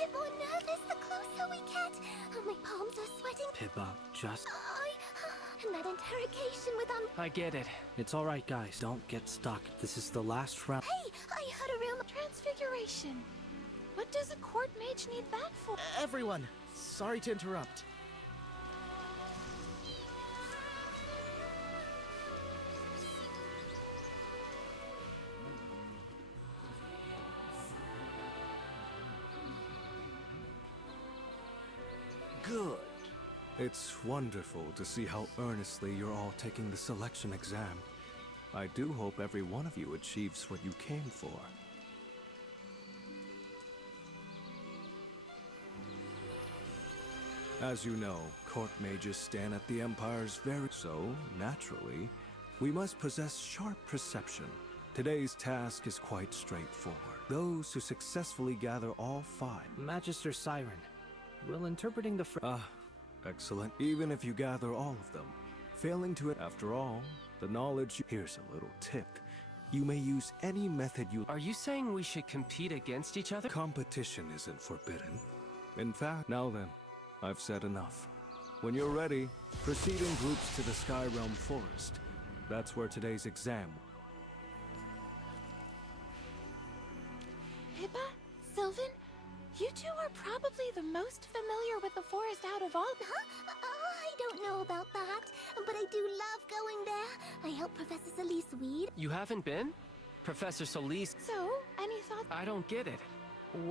get more nervous the closer we get. My palms are sweating. Pippa, just... And that interrogation with I get it. It's alright, guys. Don't get stuck. This is the last round. Hey, I heard a rumor. Transfiguration. What does a court mage need that for? Everyone, sorry to interrupt. Good. It's wonderful to see how earnestly you're all taking the selection exam. I do hope every one of you achieves what you came for. As you know, court mages stand at the Empire's very... So, naturally, we must possess sharp perception. Today's task is quite straightforward. Those who successfully gather all 5... Magister Siren, will interpreting the excellent. Even if you gather all of them, failing to it, after all, the knowledge... Here's a little tip. You may use any method you... Are you saying we should compete against each other? Competition isn't forbidden. In fact, now then, I've said enough. When you're ready, proceed in groups to the Sky Realm Forest. That's where today's exam... Pippa? Sylvan? You two are probably the most familiar with the forest out of all. I don't know about that, but I do love going there. I help Professor Solis weed. You haven't been? Professor Solis... So, any thoughts? I don't get it.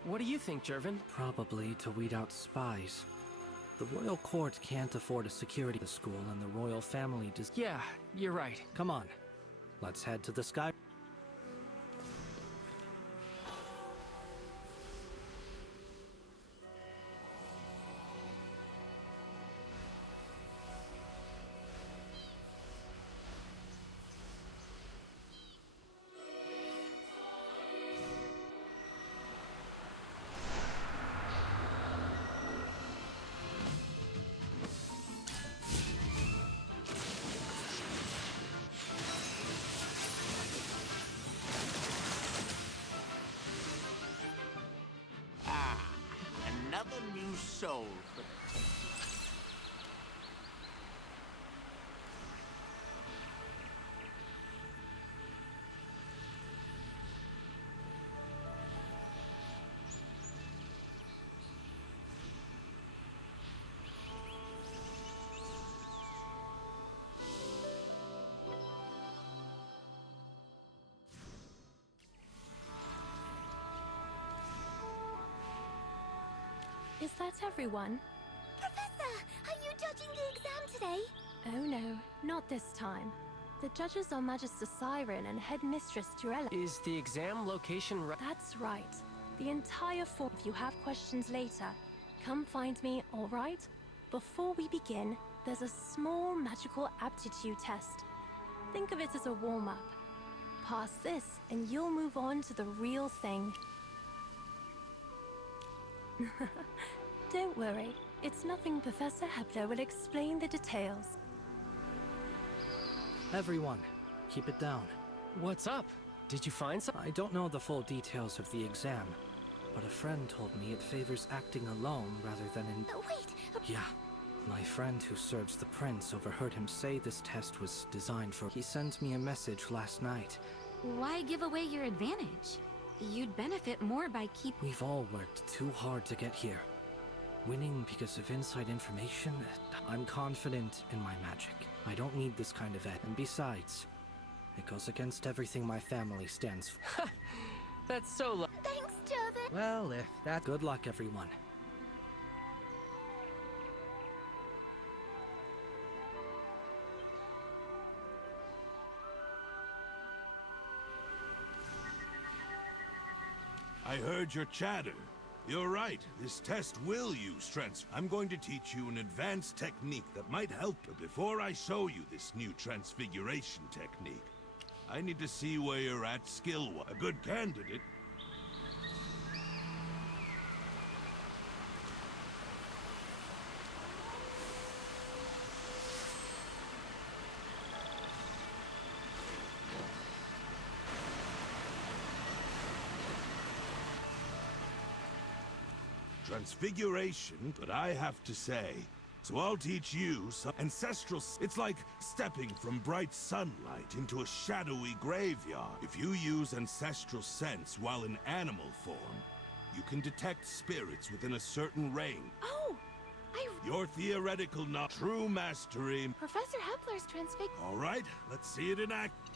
What do you think, Jervin? Probably to weed out spies. The royal court can't afford a security school, and the royal family does... Yeah, you're right. Come on. Let's head to the sky... Another new soul. Is that everyone? Professor, are you judging the exam today? Oh no, not this time. The judges are Magister Siren and Headmistress Turella. Is the exam location right? That's right. The entire form. If you have questions later, come find me, alright? Before we begin, there's a small magical aptitude test. Think of it as a warm-up. Pass this, and you'll move on to the real thing. Don't worry, it's nothing. Professor Hepler will explain the details. Everyone, keep it down. What's up? Did you find some? I don't know the full details of the exam, but a friend told me it favors acting alone rather than in... Wait! Yeah. My friend who serves the prince overheard him say this test was designed for... He sent me a message last night. Why give away your advantage? You'd benefit more by We've all worked too hard to get here. Winning because of inside information? I'm confident in my magic. I don't need this kind of ed. And besides, it goes against everything my family stands for. That's so low. Thanks, Jervin. Well, if that... Good luck, everyone. I heard your chatter. You're right, this test will use I'm going to teach you an advanced technique that might help you. Before I show you this new transfiguration technique, I need to see where you're at skill-wise. A good candidate. Transfiguration, but I have to say. So I'll teach you some ancestral... It's like stepping from bright sunlight into a shadowy graveyard. If you use ancestral sense while in animal form, you can detect spirits within a certain range. Oh! Your theoretical true mastery. Professor Hepler's transfig... All right, let's see it in act.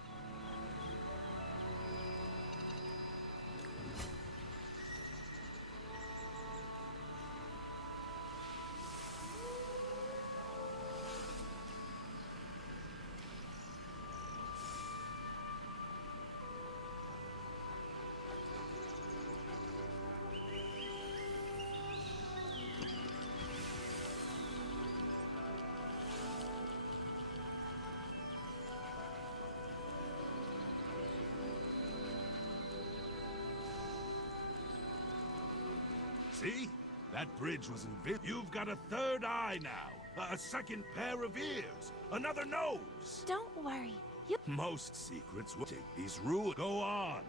See? That bridge was invisible. You've got a third eye now. A second pair of ears. Another nose. Don't worry. You... Most secrets will take these rules. Go on.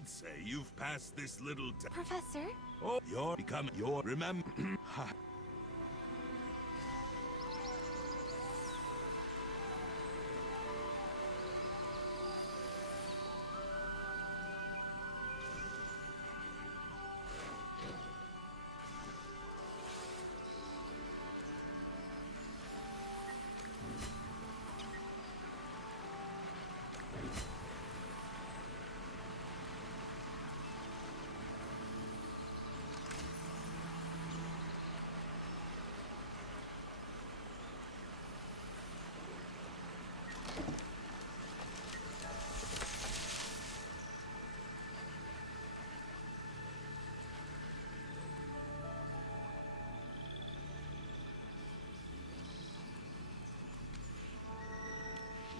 I'd say you've passed this little test. Professor? Oh, you're becoming your remember.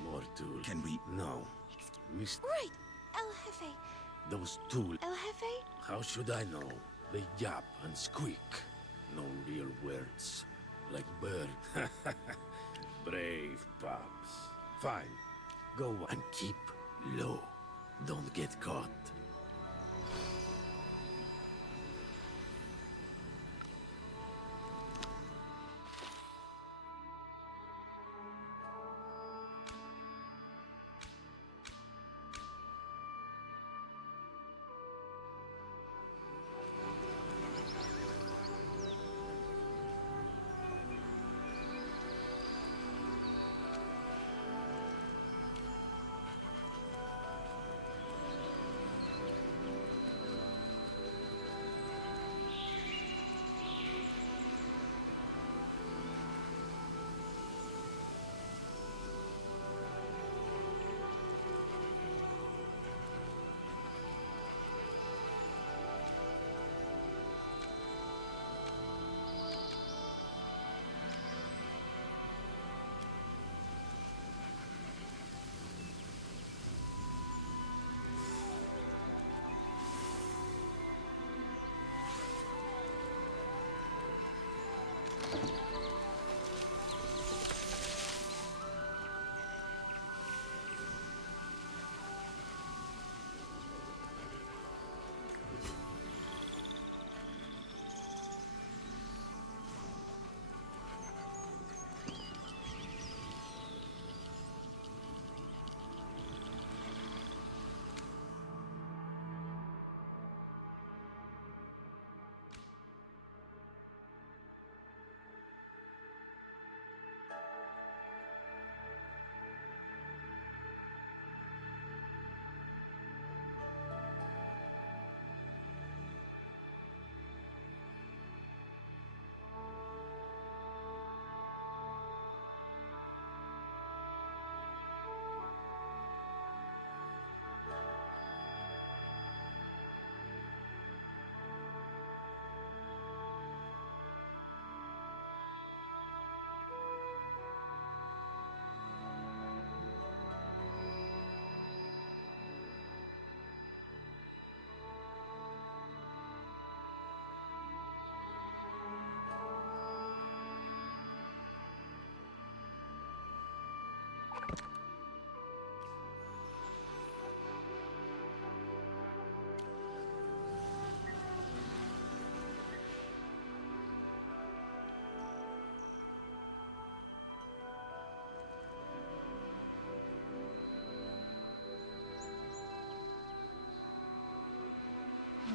More tools. Can we? No. Mist. Right! El Jefe. Those tools. El Jefe? How should I know? They yap and squeak. No real words. Like bird. Brave pups. Fine. Go and keep low. Don't get caught.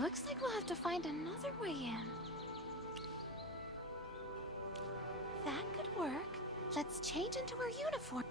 Looks like we'll have to find another way in. That could work. Let's change into our uniform.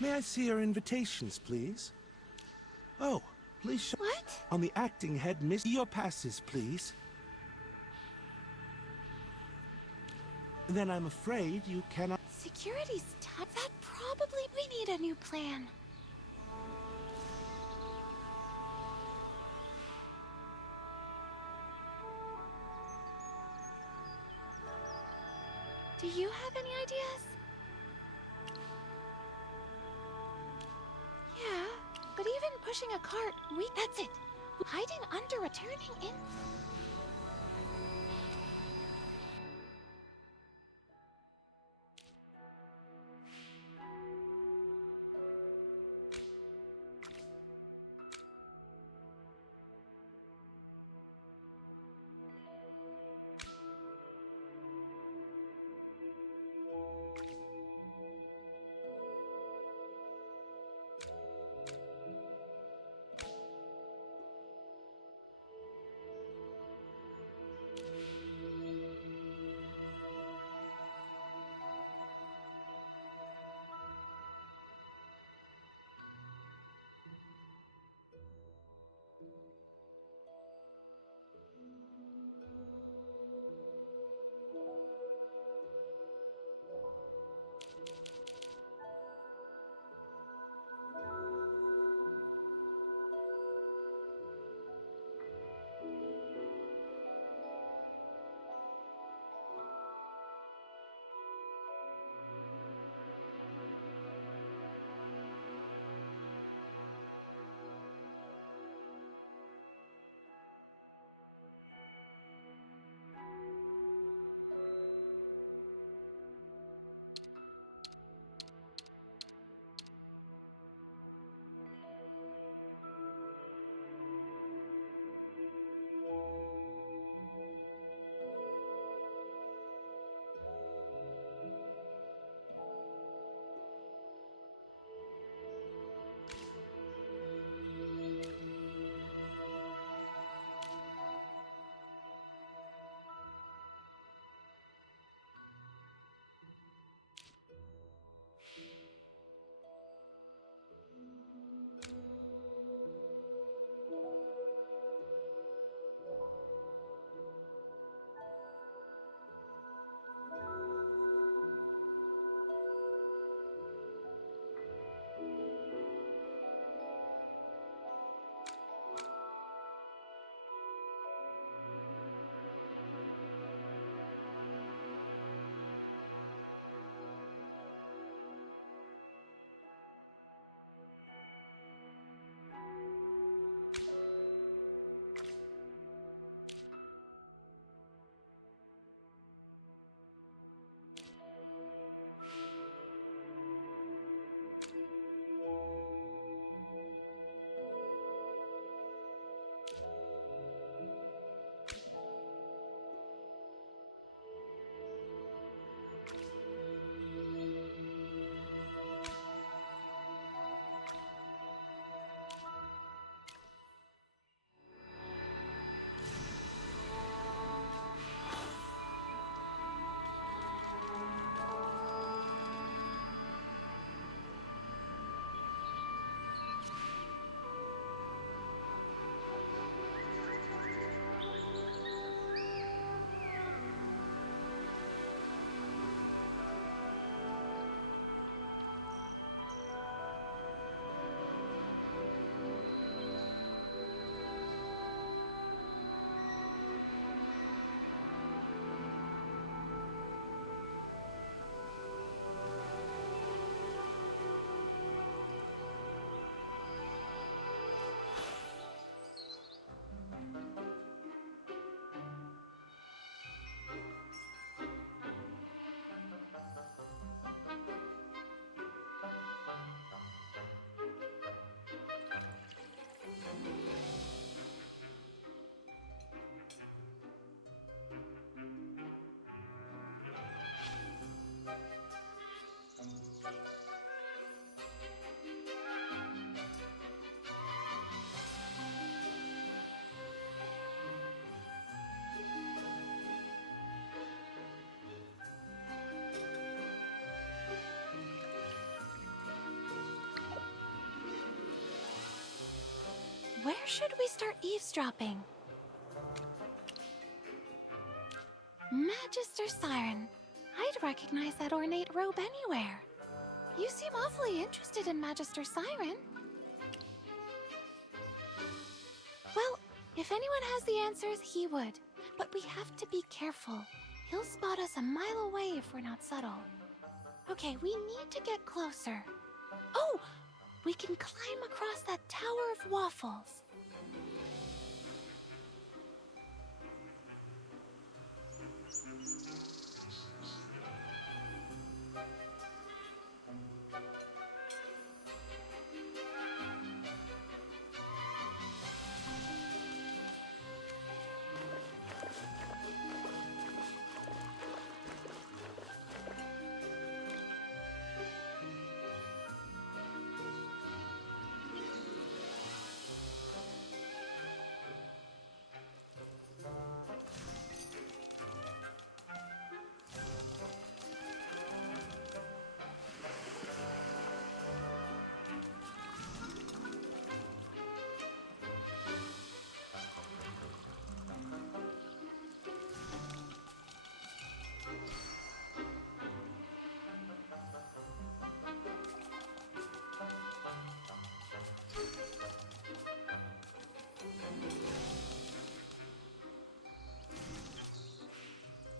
May I see your invitations, please? Oh, please show... What? On the acting head, miss your passes, please. Then I'm afraid you cannot... Security's tough. That probably we need a new plan. Do you have any ideas? Yeah, but even pushing a cart, that's it. Hiding under a turning in... should we start eavesdropping? Magister Siren. I'd recognize that ornate robe anywhere. You seem awfully interested in Magister Siren. Well, if anyone has the answers, he would. But we have to be careful. He'll spot us a mile away if we're not subtle. Okay, we need to get closer. Oh! We can climb across that tower of waffles.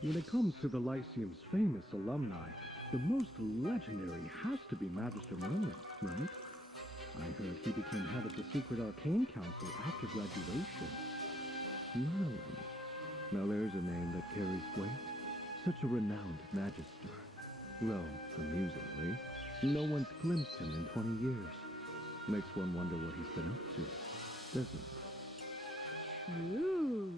When it comes to the Lyceum's famous alumni, the most legendary has to be Magister Merlin, right? I heard he became head of the Secret Arcane Council after graduation. Merlin. Now there's a name that carries weight. Such a renowned magister. Though, amusingly, no one's glimpsed him in 20 years. Makes one wonder what he's been up to, doesn't it? True.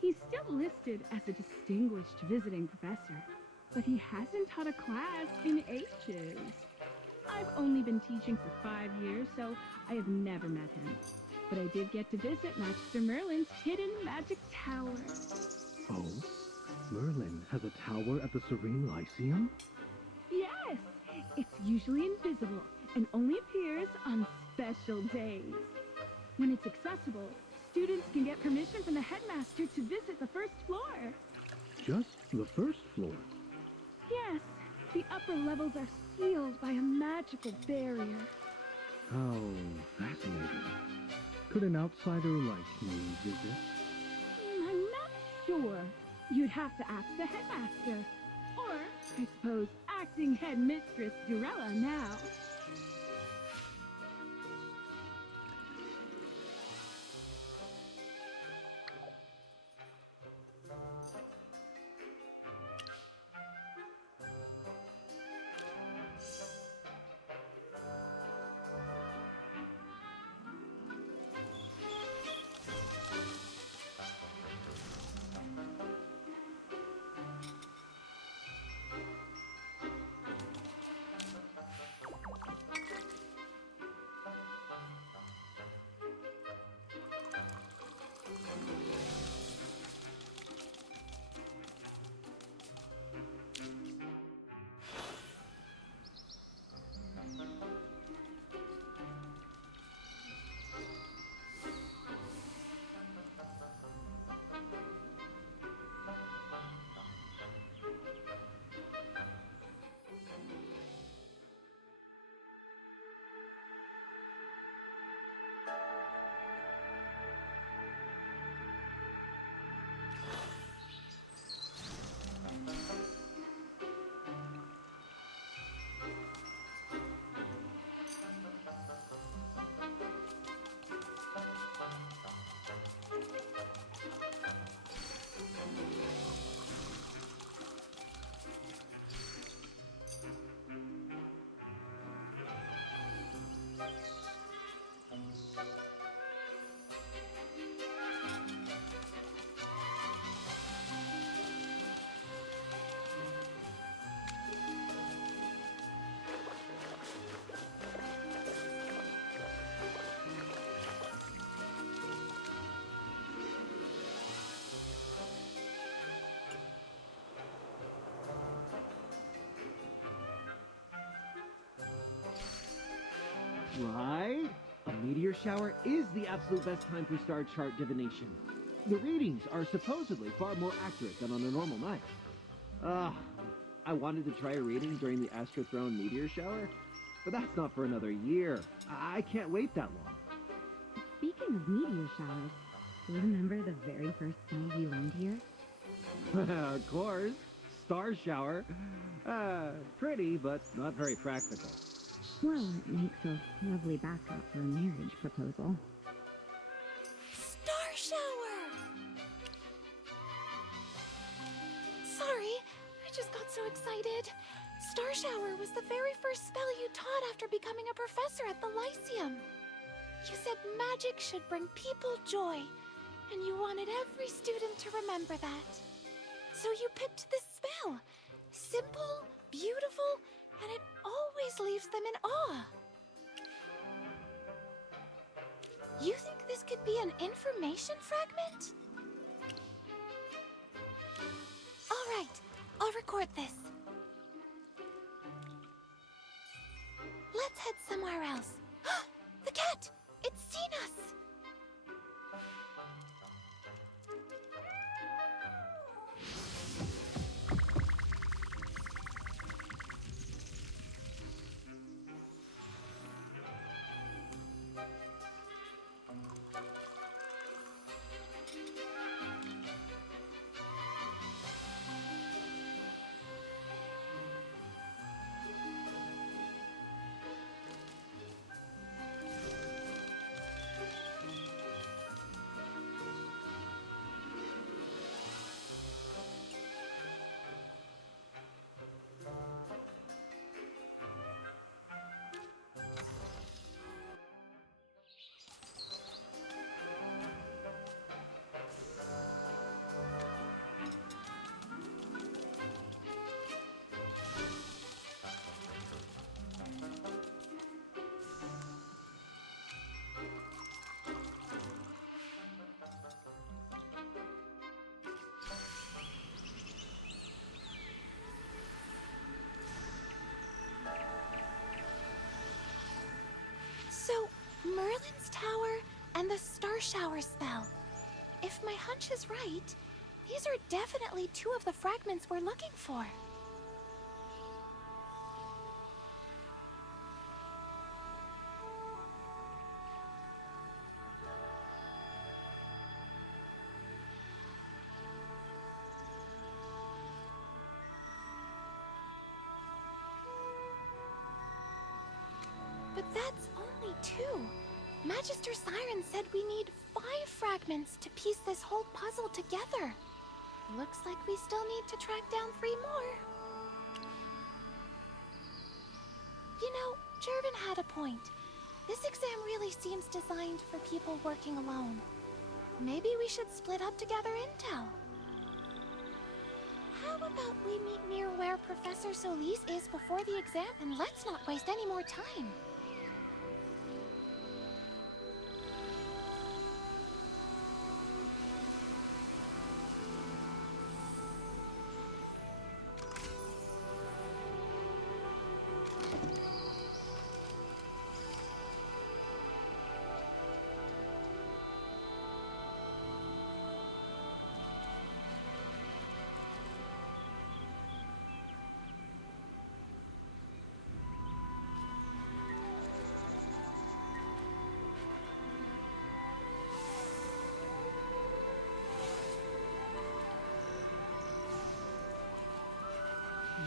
He's still listed as a distinguished visiting professor, but he hasn't taught a class in ages. I've only been teaching for 5 years, so I have never met him. But I did get to visit Magister Merlin's hidden magic tower. Oh? Merlin has a tower at the Serene Lyceum? Yes! It's usually invisible and only appears on special days. When it's accessible, students can get permission from the headmaster to visit the first floor. Just the first floor? Yes, the upper levels are sealed by a magical barrier. How fascinating. Could an outsider like me visit? I'm not sure. You'd have to ask the headmaster. Or, I suppose, acting headmistress Durella now. Right? A meteor shower is the absolute best time for star chart divination. The readings are supposedly far more accurate than on a normal night. I wanted to try a reading during the Astro-Throne meteor shower, but that's not for another year. I can't wait that long. Speaking of meteor showers, remember the very first spell you learned here? Of course. Star shower. Pretty, but not very practical. Well, it makes a lovely backup for a marriage proposal. Star shower! Sorry, I just got so excited. Star shower was the very first spell you taught after becoming a professor at the Lyceum. You said magic should bring people joy, and you wanted every student to remember that. So you picked this spell. Simple, beautiful, and it always leaves them in awe. You think this could be an information fragment? All right, I'll record this. Let's head somewhere else. The cat! It's seen us! So, Merlin's Tower and the Star Shower spell. If my hunch is right, these are definitely two of the fragments we're looking for. But that's only two. Magister Siren said we need 5 fragments to piece this whole puzzle together. Looks like we still need to track down 3 more. You know, Jervin had a point. This exam really seems designed for people working alone. Maybe we should split up to gather intel. How about we meet near where Professor Solis is before the exam, and let's not waste any more time.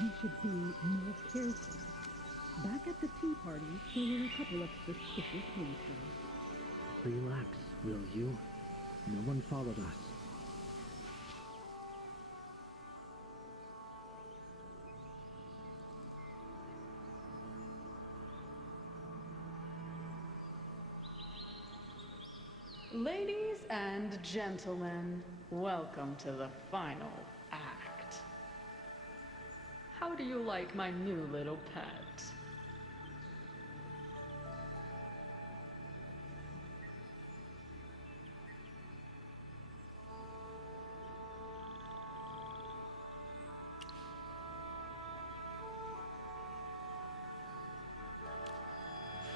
You should be more careful. Back at the tea party, there were a couple of suspicious faces. Relax, will you? No one followed us. Ladies and gentlemen, welcome to the final act. How do you like my new little pet?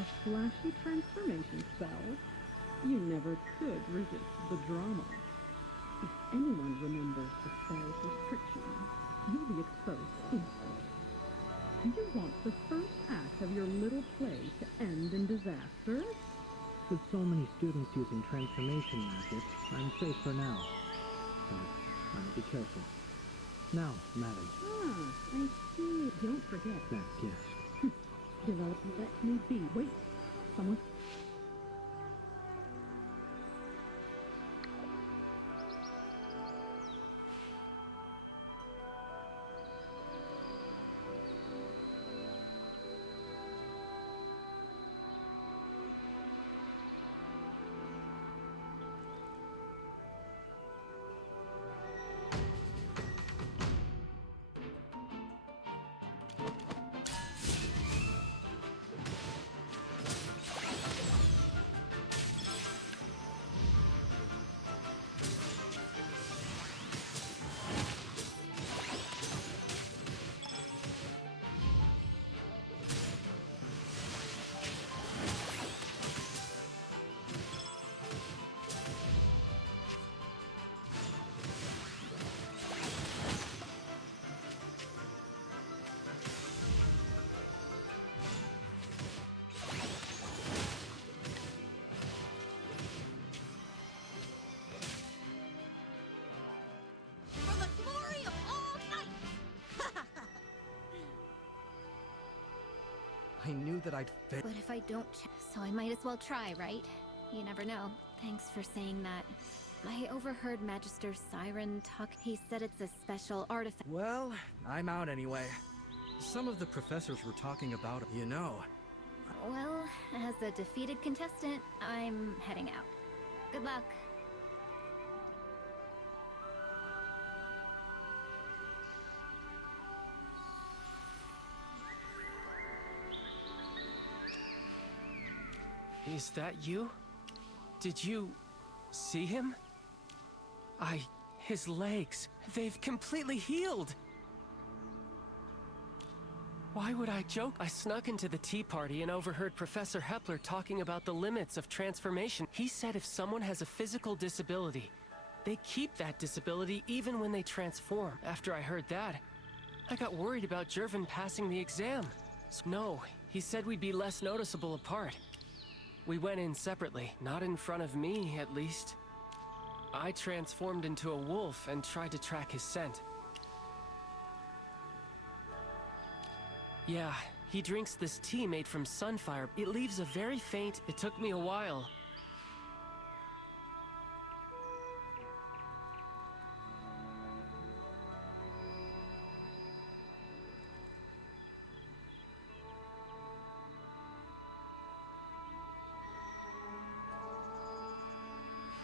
a flashy transformation spell. You never could resist the drama. If anyone remembers the spell's restrictions, you'll be exposed instantly. Do you want the first act of your little play to end in disaster? With so many students using transformation magic, I'm safe for now. But I'll be careful. Now, madam. Ah, I see. Don't forget. That gift. Develop let me be. Wait. Someone... I knew that I'd fail. But if I don't, so I might as well try, right? You never know. Thanks for saying that. I overheard Magister Siren talk. He said it's a special artifact. Well, I'm out anyway. Some of the professors were talking about it, you know. Well, as a defeated contestant, I'm heading out. Good luck. Is that you? Did you see him? His legs, they've completely healed. Why would I joke? I snuck into the tea party and overheard Professor Hepler talking about the limits of transformation. He said if someone has a physical disability, they keep that disability even when they transform. After I heard that, I got worried about Jervin passing the exam. No, he said we'd be less noticeable apart. We went in separately, not in front of me, at least. I transformed into a wolf and tried to track his scent. Yeah, he drinks this tea made from sunfire. It leaves a very faint... It took me a while.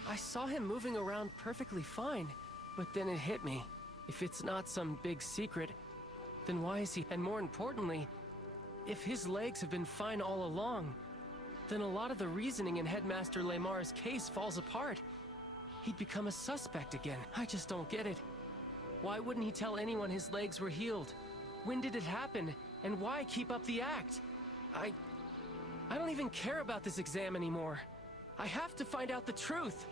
I saw him moving around perfectly fine, but then it hit me. If it's not some big secret, then why is he... And more importantly, if his legs have been fine all along, then a lot of the reasoning in Headmaster Lamar's case falls apart. He'd become a suspect again. I just don't get it. Why wouldn't he tell anyone his legs were healed? When did it happen? And why keep up the act? I don't even care about this exam anymore. I have to find out the truth.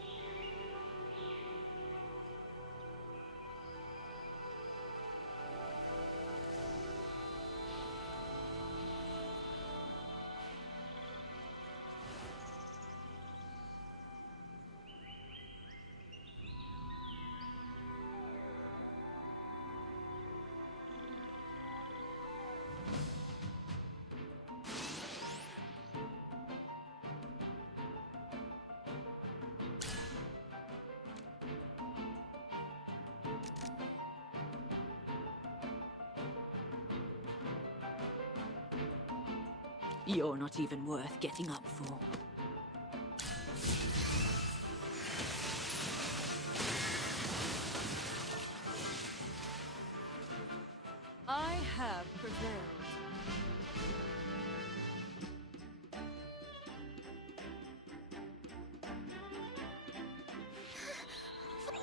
You're not even worth getting up for. I have prevailed.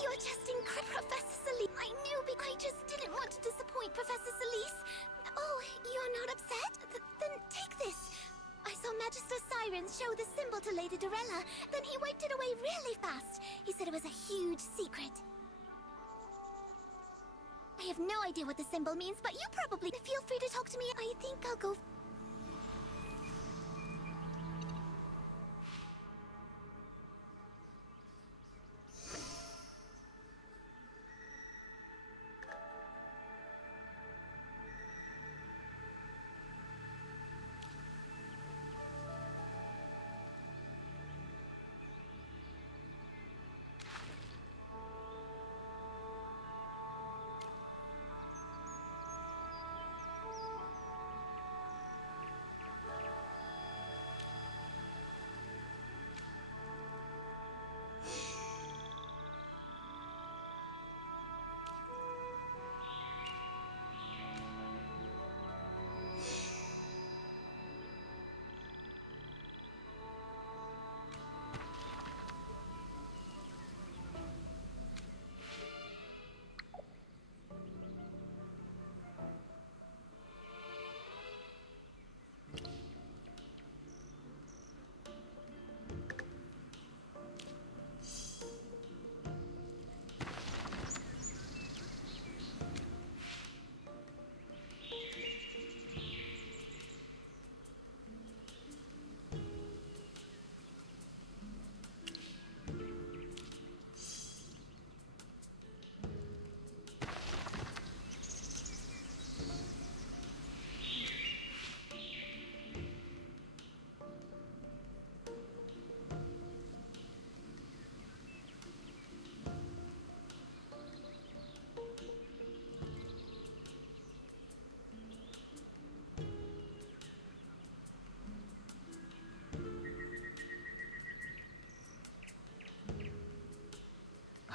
You're just incredible, Professor Solis. I knew, but I just didn't want to disappoint Professor Solis. Oh, you're not upset? Then take this. I saw Magister show the symbol to Lady Dorella, then he wiped it away really fast. He said it was a huge secret. I have no idea what the symbol means, but you probably... Feel free to talk to me. I think I'll go...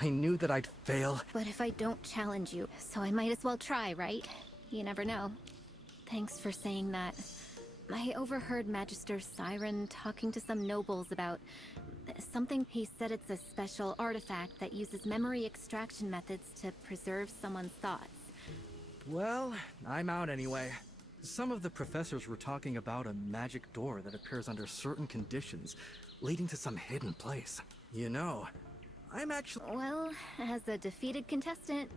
I knew that I'd fail. But if I don't challenge you, so I might as well try, right? You never know. Thanks for saying that. I overheard Magister Siren talking to some nobles about something. He said it's a special artifact that uses memory extraction methods to preserve someone's thoughts. Well, I'm out anyway. Some of the professors were talking about a magic door that appears under certain conditions, leading to some hidden place. You know, I'm actually... Well, as a defeated contestant...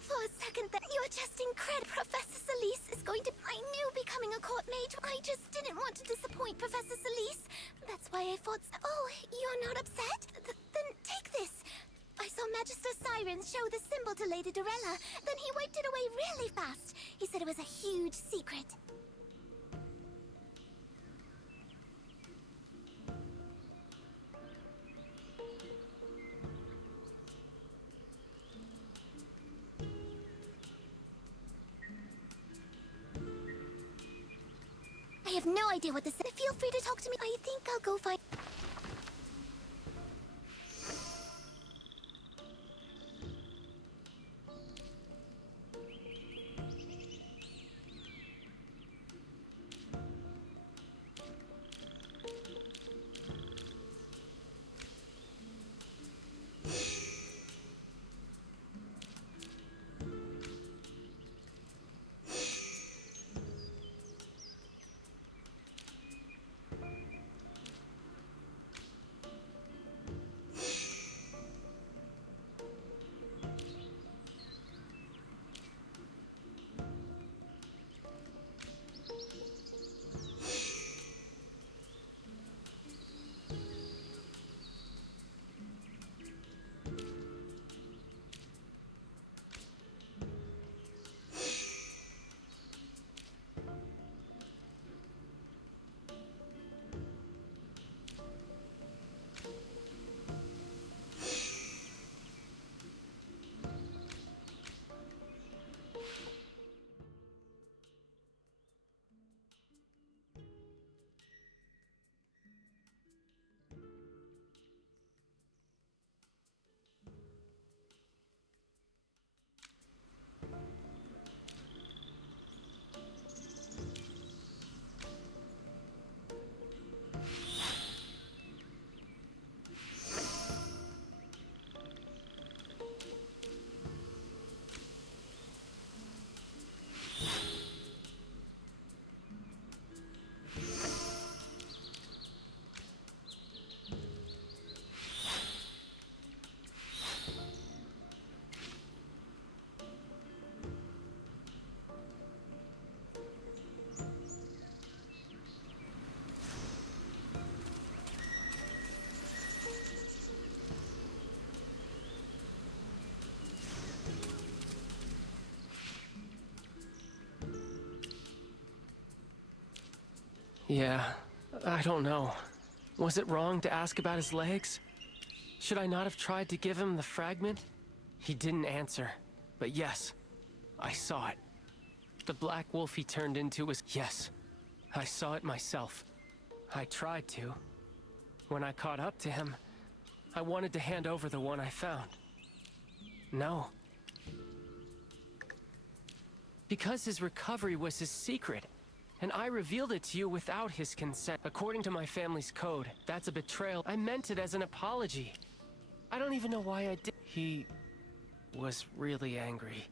For a second then, you're just incredible. Professor Solis is going to... I knew becoming a court mage. I just didn't want to disappoint Professor Solis. That's why I thought... Oh, you're not upset? Then take this. I saw Magister Siren show the symbol to Lady Dorella, then he wiped it away really fast. He said it was a huge secret. I have no idea what this is. Feel free to talk to me. I think I'll go find... Yeah, I don't know. Was it wrong to ask about his legs? Should I not have tried to give him the fragment? He didn't answer, but yes, I saw it. The black wolf he turned into was... Yes, I saw it myself. I tried to. When I caught up to him, I wanted to hand over the one I found. No. Because his recovery was his secret, and I revealed it to you without his consent. According to my family's code, that's a betrayal. I meant it as an apology. I don't even know why I did. He was really angry.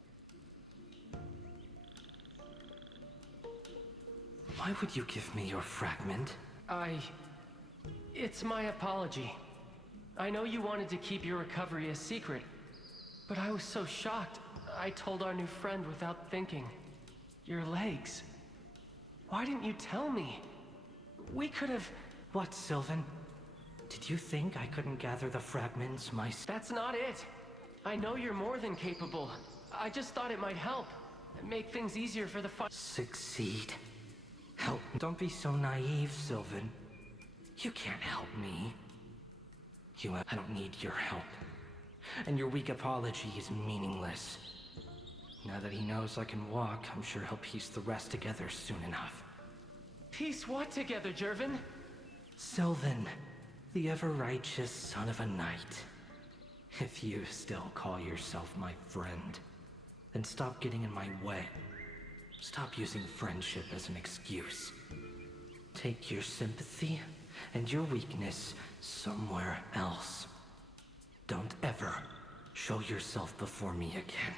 Why would you give me your fragment? It's my apology. I know you wanted to keep your recovery a secret, but I was so shocked, I told our new friend without thinking. Your legs. Why didn't you tell me? We could have... What, Sylvan? Did you think I couldn't gather the fragments myself? That's not it. I know you're more than capable. I just thought it might help. And make things easier for the fight. Succeed. Help. Don't be so naive, Sylvan. You can't help me. I don't need your help. And your weak apology is meaningless. Now that he knows I can walk, I'm sure he'll piece the rest together soon enough. Piece what together, Jervin? Sylvan, the ever-righteous son of a knight. If you still call yourself my friend, then stop getting in my way. Stop using friendship as an excuse. Take your sympathy and your weakness somewhere else. Don't ever show yourself before me again.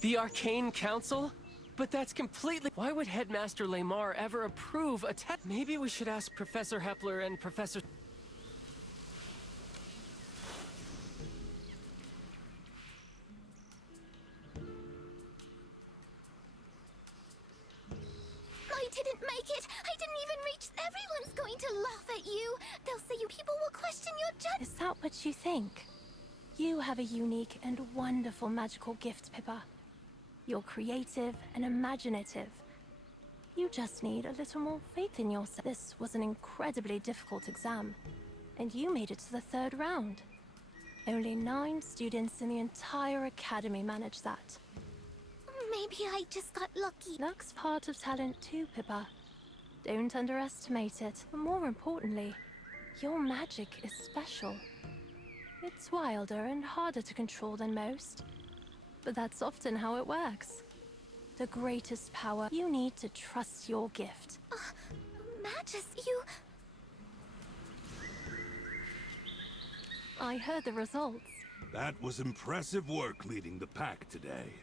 The Arcane Council? But that's completely... Why would Headmaster Lamar ever approve a test? Maybe we should ask Professor Hepler and Professor... I didn't make it! I didn't even reach... Everyone's going to laugh at you! They'll say you people will question your judgment. Is that what you think? You have a unique and wonderful magical gift, Pippa. You're creative and imaginative. You just need a little more faith in yourself. This was an incredibly difficult exam, and you made it to the 3rd round. Only 9 students in the entire academy managed that. Maybe I just got lucky. Luck's part of talent too, Pippa. Don't underestimate it. But more importantly, your magic is special. It's wilder and harder to control than most. But that's often how it works. The greatest power, you need to trust your gift. Magus, you... I heard the results. That was impressive work leading the pack today.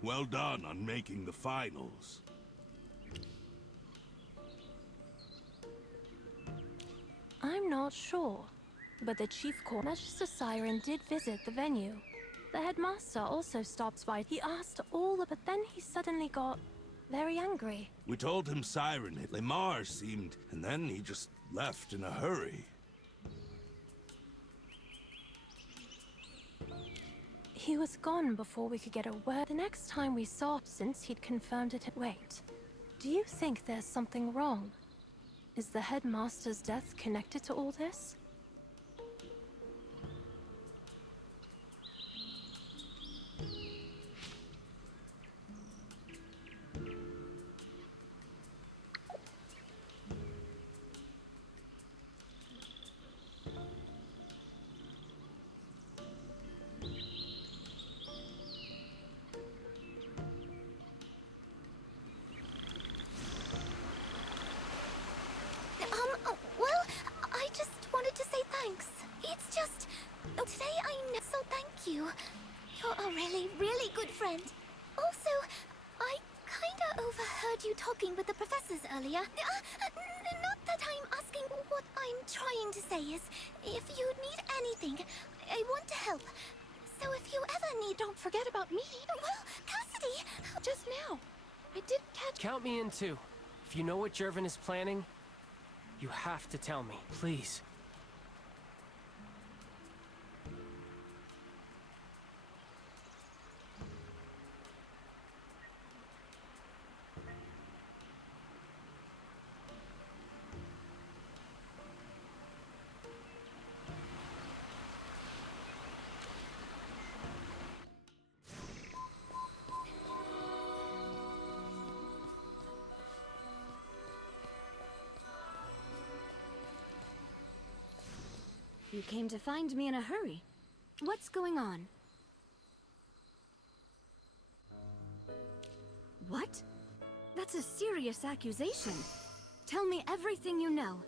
Well done on making the finals. I'm not sure, but the chief court, Magister Siren, did visit the venue. The headmaster also stopped by. He asked but then he suddenly got very angry. We told him Siren hit Lamar seemed, and then he just left in a hurry. He was gone before we could get a word. The next time we saw, since he'd confirmed it. Wait, do you think there's something wrong? Is the headmaster's death connected to all this? Well, I just wanted to say thanks. It's just... Today I know... So thank you. You're a really, really good friend. Also, I kinda overheard you talking with the professors earlier. Not that I'm asking What I'm trying to say is, if you need anything, I want to help. So if you ever need... Don't forget about me. Well, Cassidy! Just now. I didn't catch... Count me in too. If you know what Jervin is planning, you have to tell me, please. You came to find me in a hurry. What's going on? What? That's a serious accusation. Tell me everything you know.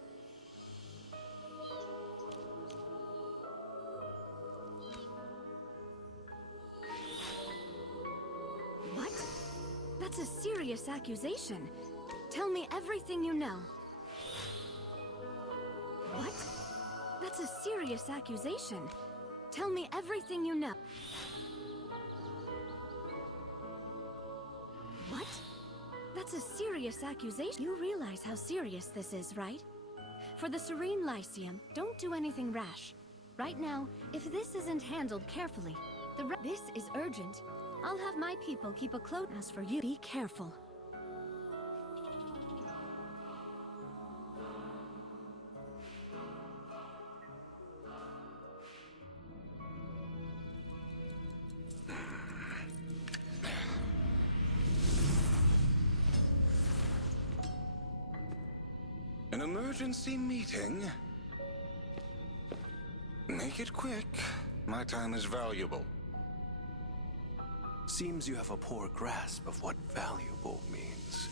What? That's a serious accusation. Tell me everything you know. What? That's a serious accusation. Tell me everything you know. What? That's a serious accusation. You realize how serious this is, right? For the Serene Lyceum, don't do anything rash. Right now, if this isn't handled carefully, this is urgent. I'll have my people keep a close. As for you, be careful. An emergency meeting? Make it quick. My time is valuable. Seems you have a poor grasp of what valuable means.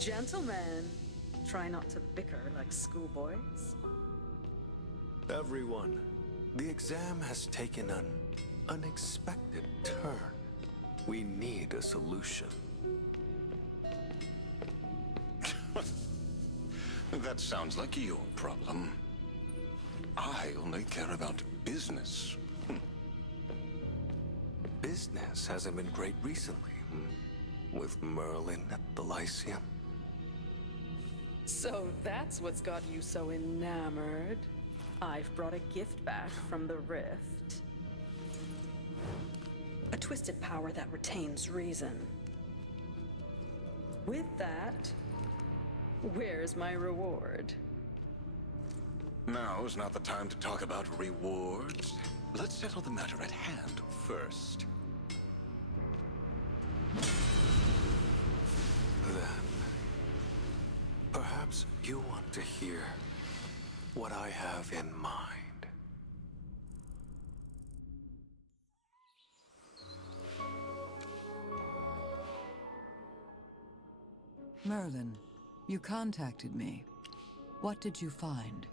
Gentlemen, try not to bicker like schoolboys. Everyone, the exam has taken an unexpected turn. We need a solution. That sounds like your problem. I only care about business. Business hasn't been great recently, with Merlin at the Lyceum. So that's what's got you so enamored. I've brought a gift back from the Rift. A twisted power that retains reason. With that, where's my reward? Now is not the time to talk about rewards. Let's settle the matter at hand first. Then, perhaps you want to hear what I have in mind. Merlin, you contacted me. What did you find?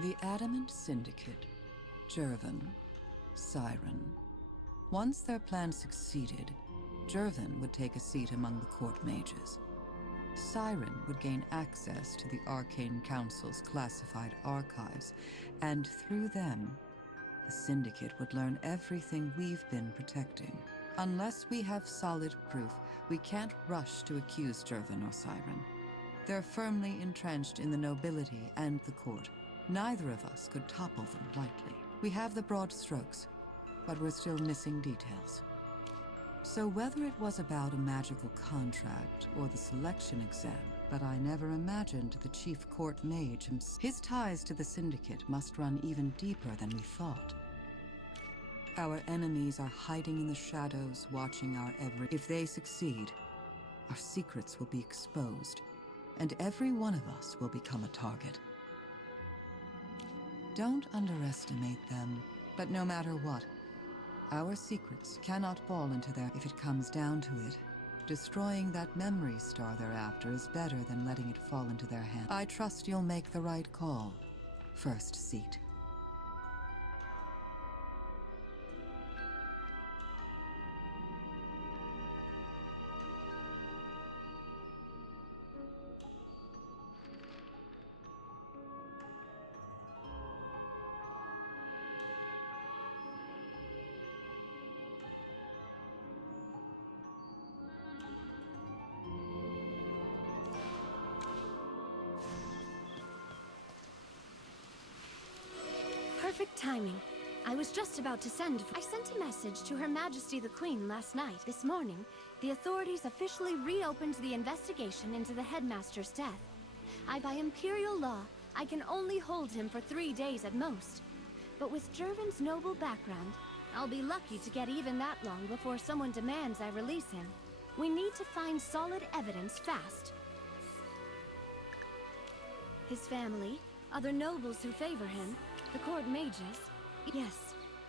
The Adamant Syndicate, Jervin, Siren. Once their plan succeeded, Jervin would take a seat among the court mages. Siren would gain access to the Arcane Council's classified archives, and through them, the Syndicate would learn everything we've been protecting. Unless we have solid proof, we can't rush to accuse Jervin or Siren. They're firmly entrenched in the nobility and the court. Neither of us could topple them lightly. We have the broad strokes, but we're still missing details. So whether it was about a magical contract or the selection exam, but I never imagined the chief court mage himself. His ties to the Syndicate must run even deeper than we thought. Our enemies are hiding in the shadows, watching our every... If they succeed, our secrets will be exposed, and every one of us will become a target. Don't underestimate them, but no matter what, our secrets cannot fall into their... If it comes down to it, destroying that memory star thereafter is better than letting it fall into their hands. I trust you'll make the right call. First seat. Perfect timing. I was just about to I sent a message to Her Majesty the Queen last night. This morning, the authorities officially reopened the investigation into the headmaster's death. By Imperial law, I can only hold him for 3 days at most. But with Jervin's noble background, I'll be lucky to get even that long before someone demands I release him. We need to find solid evidence fast. His family, other nobles who favor him, the court mages. Yes,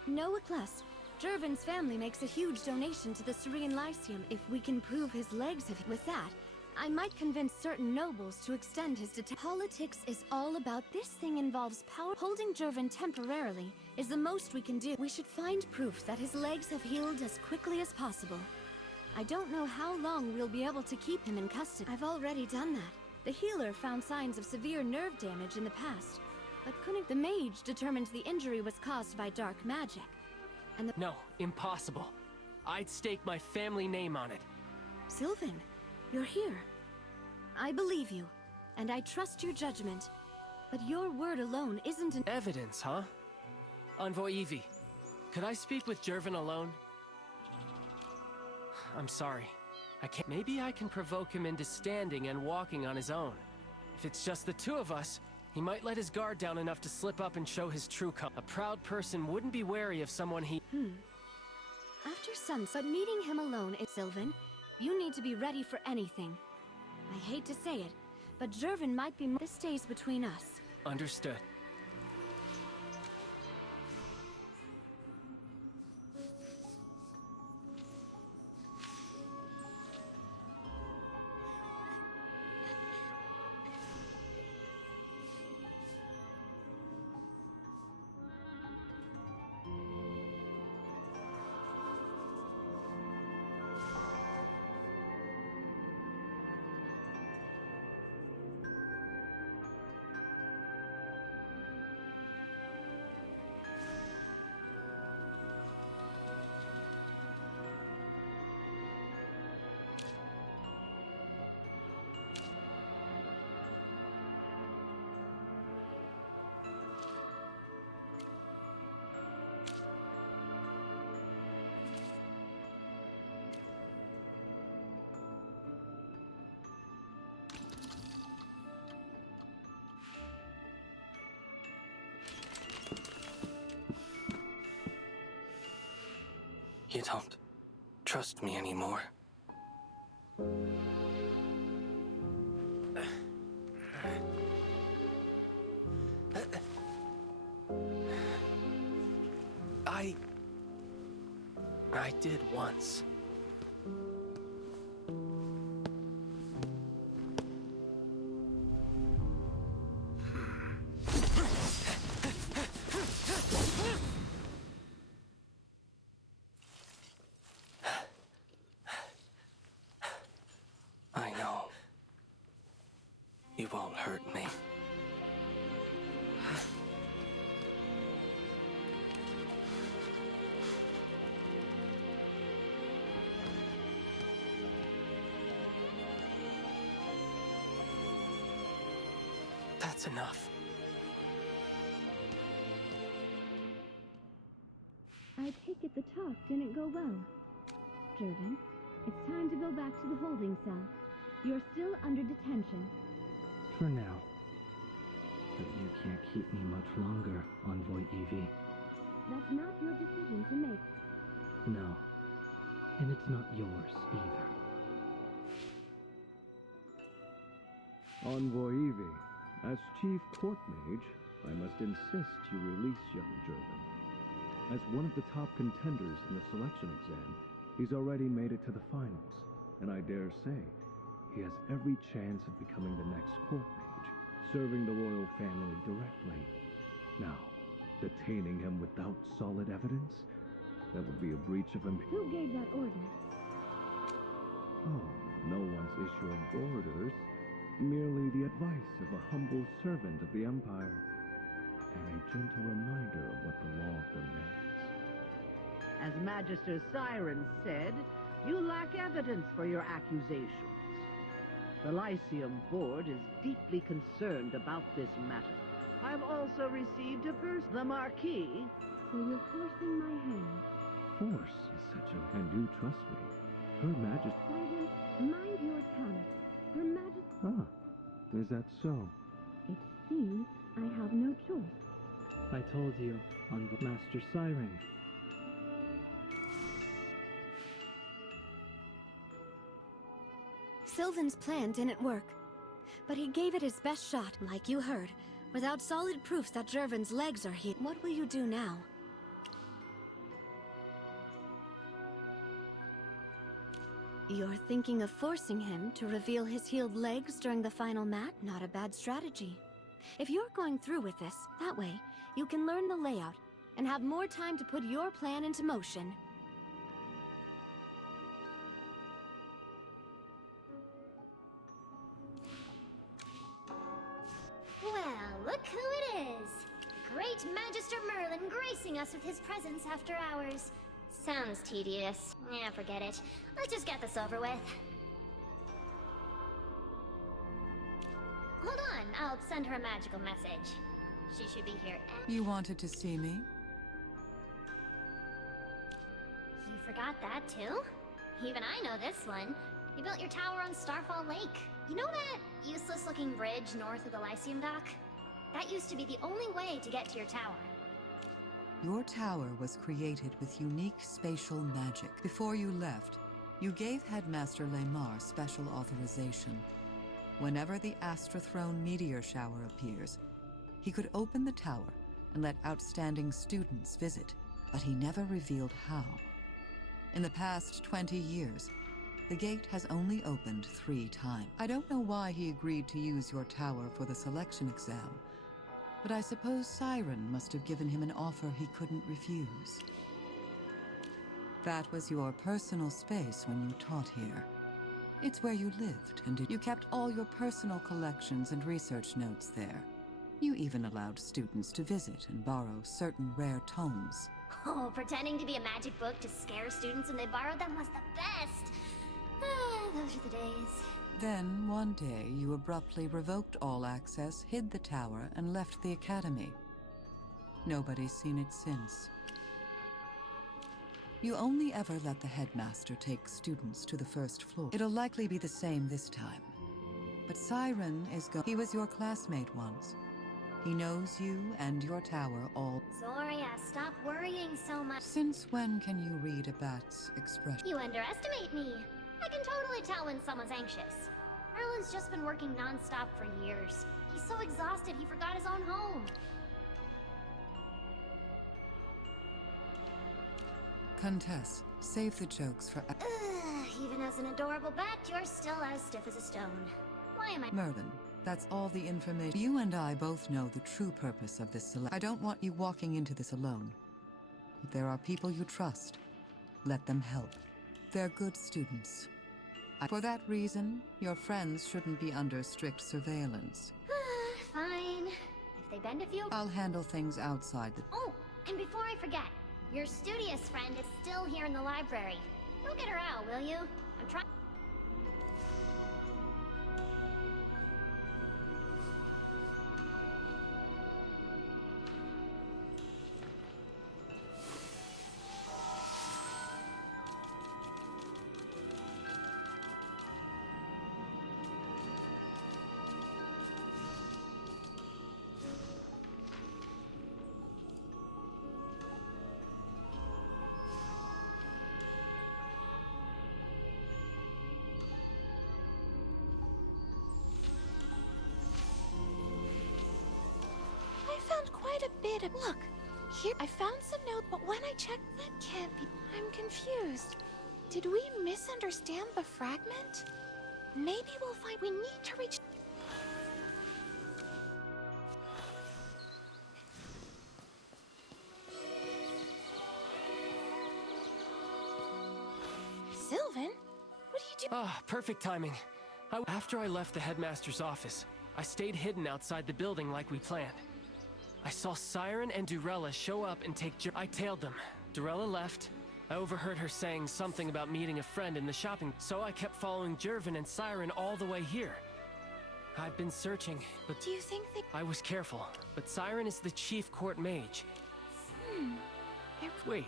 no eclipse. Jervin's family makes a huge donation to the Serene Lyceum. If we can prove his legs have... With that, I might convince certain nobles to extend his Politics is all about this thing involves power. Holding Jervin temporarily is the most we can do. We should find proof that his legs have healed as quickly as possible. I don't know how long we'll be able to keep him in custody. I've already done that. The healer found signs of severe nerve damage in the past, but couldn't... The mage determined the injury was caused by dark magic. And No, impossible. I'd stake my family name on it. Sylvan, you're here. I believe you, and I trust your judgment. But your word alone isn't an... Evidence, huh? Envoy Evie, could I speak with Jervin alone? I'm sorry. I can't... Maybe I can provoke him into standing and walking on his own. If it's just the two of us, he might let his guard down enough to slip up and show his true color. A proud person wouldn't be wary of someone he... After sunset, meeting him alone is... Sylvan, you need to be ready for anything. I hate to say it, but Jervin might be... This stays between us. Understood. You don't trust me anymore. I did once. I know. You won't hurt me. That's enough. I take it the talk didn't go well. Jervin, it's time to go back to the holding cell. You're still under detention. For now. But you can't keep me much longer, Envoy Evie. That's not your decision to make. No. And it's not yours either. Envoy Evie, as Chief Court Mage, I must insist you release young Jervin. As one of the top contenders in the selection exam, he's already made it to the finals, and I dare say, he has every chance of becoming the next Court Mage, serving the royal family directly. Now, detaining him without solid evidence? That would be a breach of Who gave that order? Oh, no one's issuing orders. Merely the advice of a humble servant of the Empire, and a gentle reminder of what the law demands. As Magister Siren said, you lack evidence for your accusations. The Lyceum Board is deeply concerned about this matter. I've also received the Marquis. So you're forcing my hand. Force is such a... And do trust me. Her Majesty... Siren, mind your tongue. Her Majesty... Ah, is that so? It seems I have no choice. I told you, on the Master Siren. Sylvan's plan didn't work, but he gave it his best shot, like you heard, without solid proof that Jervin's legs are healed. What will you do now? You're thinking of forcing him to reveal his healed legs during the final match? Not a bad strategy. If you're going through with this, that way, you can learn the layout and have more time to put your plan into motion. Well, look who it is! Great Magister Merlin gracing us with his presence after hours. Sounds tedious. Yeah, forget it. Let's just get this over with. Hold on, I'll send her a magical message. She should be here. You wanted to see me? You forgot that too? Even I know this one. You built your tower on Starfall Lake. You know that useless-looking bridge north of the Lyceum dock? That used to be the only way to get to your tower. Your tower was created with unique spatial magic. Before you left, you gave Headmaster Lemar special authorization. Whenever the Astrathrone meteor shower appears, he could open the tower and let outstanding students visit, but he never revealed how. In the past 20 years, the gate has only opened 3 times. I don't know why he agreed to use your tower for the selection exam, but I suppose Siren must have given him an offer he couldn't refuse. That was your personal space when you taught here. It's where you lived, and you kept all your personal collections and research notes there. You even allowed students to visit and borrow certain rare tomes. Oh, pretending to be a magic book to scare students when they borrowed them was the best! Those are the days. Then, one day, you abruptly revoked all access, hid the tower, and left the academy. Nobody's seen it since. You only ever let the headmaster take students to the first floor. It'll likely be the same this time. But Siren is He was your classmate once. He knows you and your tower all. Zoria, stop worrying so much. Since when can you read a bat's expression? You underestimate me. I can totally tell when someone's anxious. Merlin's just been working non-stop for years. He's so exhausted he forgot his own home. Countess, save the jokes for... Even as an adorable bat, you're still as stiff as a stone. Why am I... Merlin, that's all the information. You and I both know the true purpose of this selection. I don't want you walking into this alone. If there are people you trust, let them help. They're good students. For that reason, your friends shouldn't be under strict surveillance. Fine. If they bend a few... I'll handle things outside the... Oh, and before I forget, your studious friend is still here in the library. Go get her out, will you? I'm trying... A bit of... Look, here, I found some notes, but when I checked, that can't be... I'm confused. Did we misunderstand the fragment? Maybe we'll find... We need to reach... Sylvan? What are you doing? Ah, perfect timing. After I left the headmaster's office, I stayed hidden outside the building like we planned. I saw Siren and Durella show up and take I tailed them. Durella left. I overheard her saying something about meeting a friend in the shopping, so I kept following Jervin and Siren all the way here. I've been searching, but Do you think they... I was careful. But Siren is the chief court mage. Wait,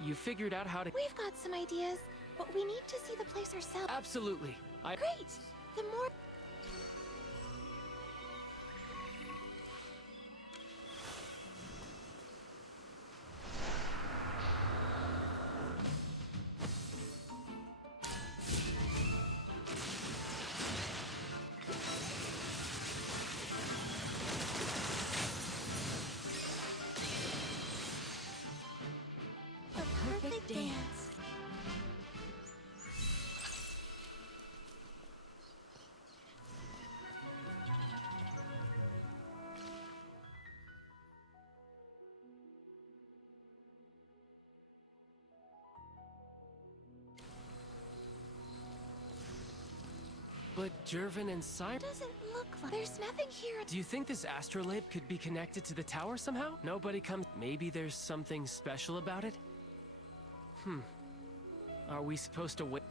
you figured out how to... We've got some ideas, but we need to see the place ourselves. Absolutely. Great! The more... Perfect dance. But Jervin and Siren... Doesn't look like... There's nothing here. Do you think this astrolabe could be connected to the tower somehow? Nobody comes... Maybe there's something special about it? Are we supposed to wait?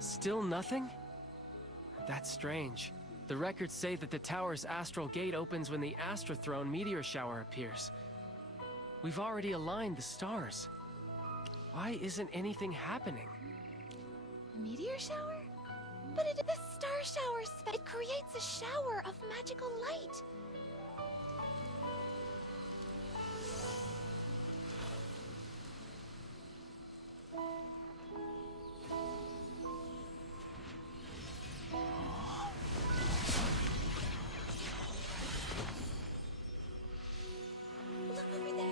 Still nothing? That's strange. The records say that the tower's astral gate opens when the Astrathrone meteor shower appears. We've already aligned the stars. Why isn't anything happening? A meteor shower? But the star shower it creates a shower of magical light. Look over there.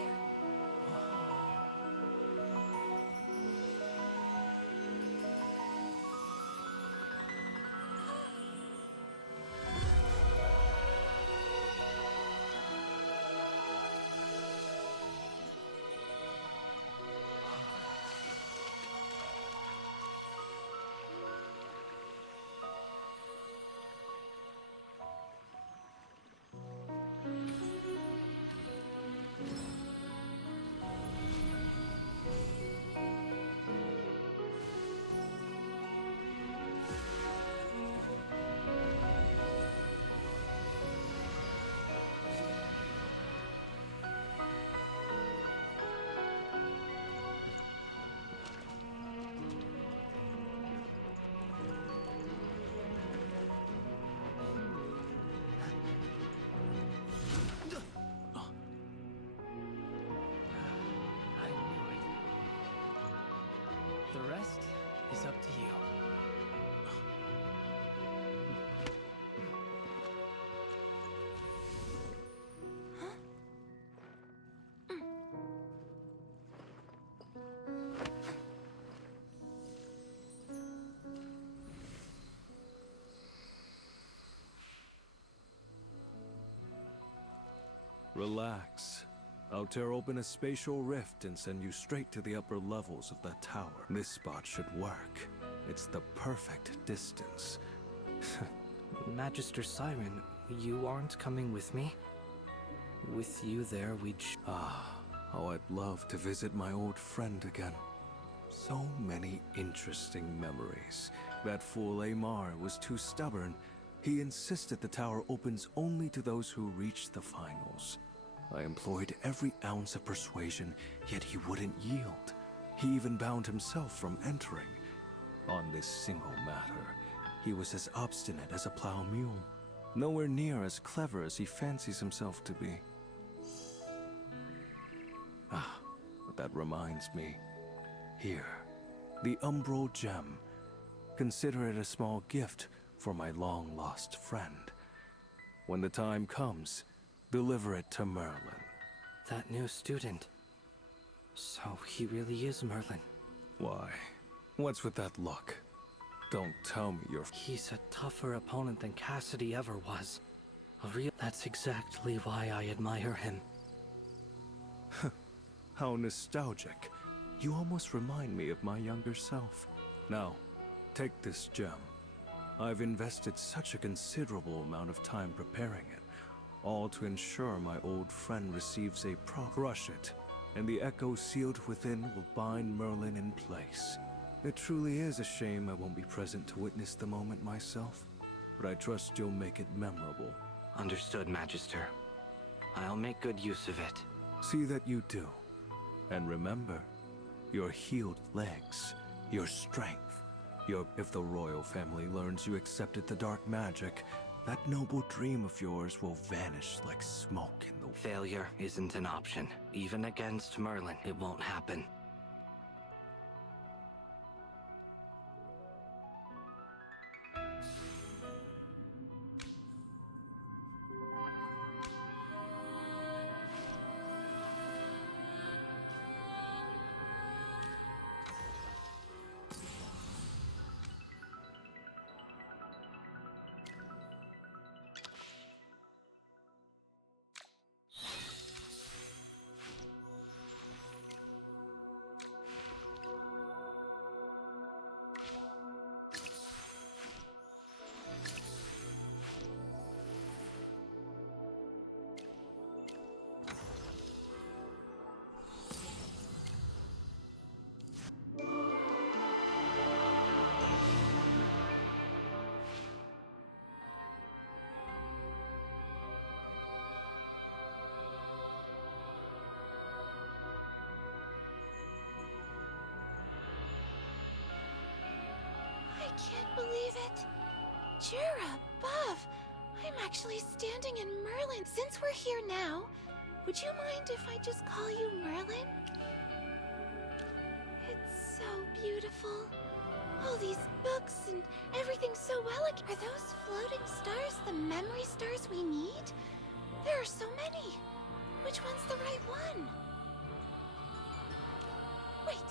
Relax. I'll tear open a spatial rift and send you straight to the upper levels of the tower. This spot should work. It's the perfect distance. Magister Siren, you aren't coming with me? With you there, How I'd love to visit my old friend again. So many interesting memories. That fool Amar was too stubborn. He insisted the tower opens only to those who reach the finals. I employed every ounce of persuasion, yet he wouldn't yield. He even bound himself from entering. On this single matter, he was as obstinate as a plow mule. Nowhere near as clever as he fancies himself to be. But that reminds me. Here, the Umbral Gem. Consider it a small gift for my long-lost friend. When the time comes, deliver it to Merlin. That new student. So he really is Merlin. Why? What's with that look? Don't tell me you're... He's a tougher opponent than Cassidy ever was. That's exactly why I admire him. How nostalgic. You almost remind me of my younger self. Now, take this gem. I've invested such a considerable amount of time preparing it, all to ensure my old friend receives a crush it, and the echo sealed within will bind Merlin in place. It truly is a shame I won't be present to witness the moment myself, but I trust you'll make it memorable. Understood, Magister. I'll make good use of it. See that you do. And remember, your healed legs, your strength, if the royal family learns you accepted the dark magic, that noble dream of yours will vanish like smoke in the... Failure isn't an option. Even against Merlin, it won't happen. I can't believe it. Jura above! I'm actually standing in Merlin. Since we're here now, would you mind if I just call you Merlin? It's so beautiful. All these books and everything so elegant. Are those floating stars the memory stars we need? There are so many. Which one's the right one? Wait,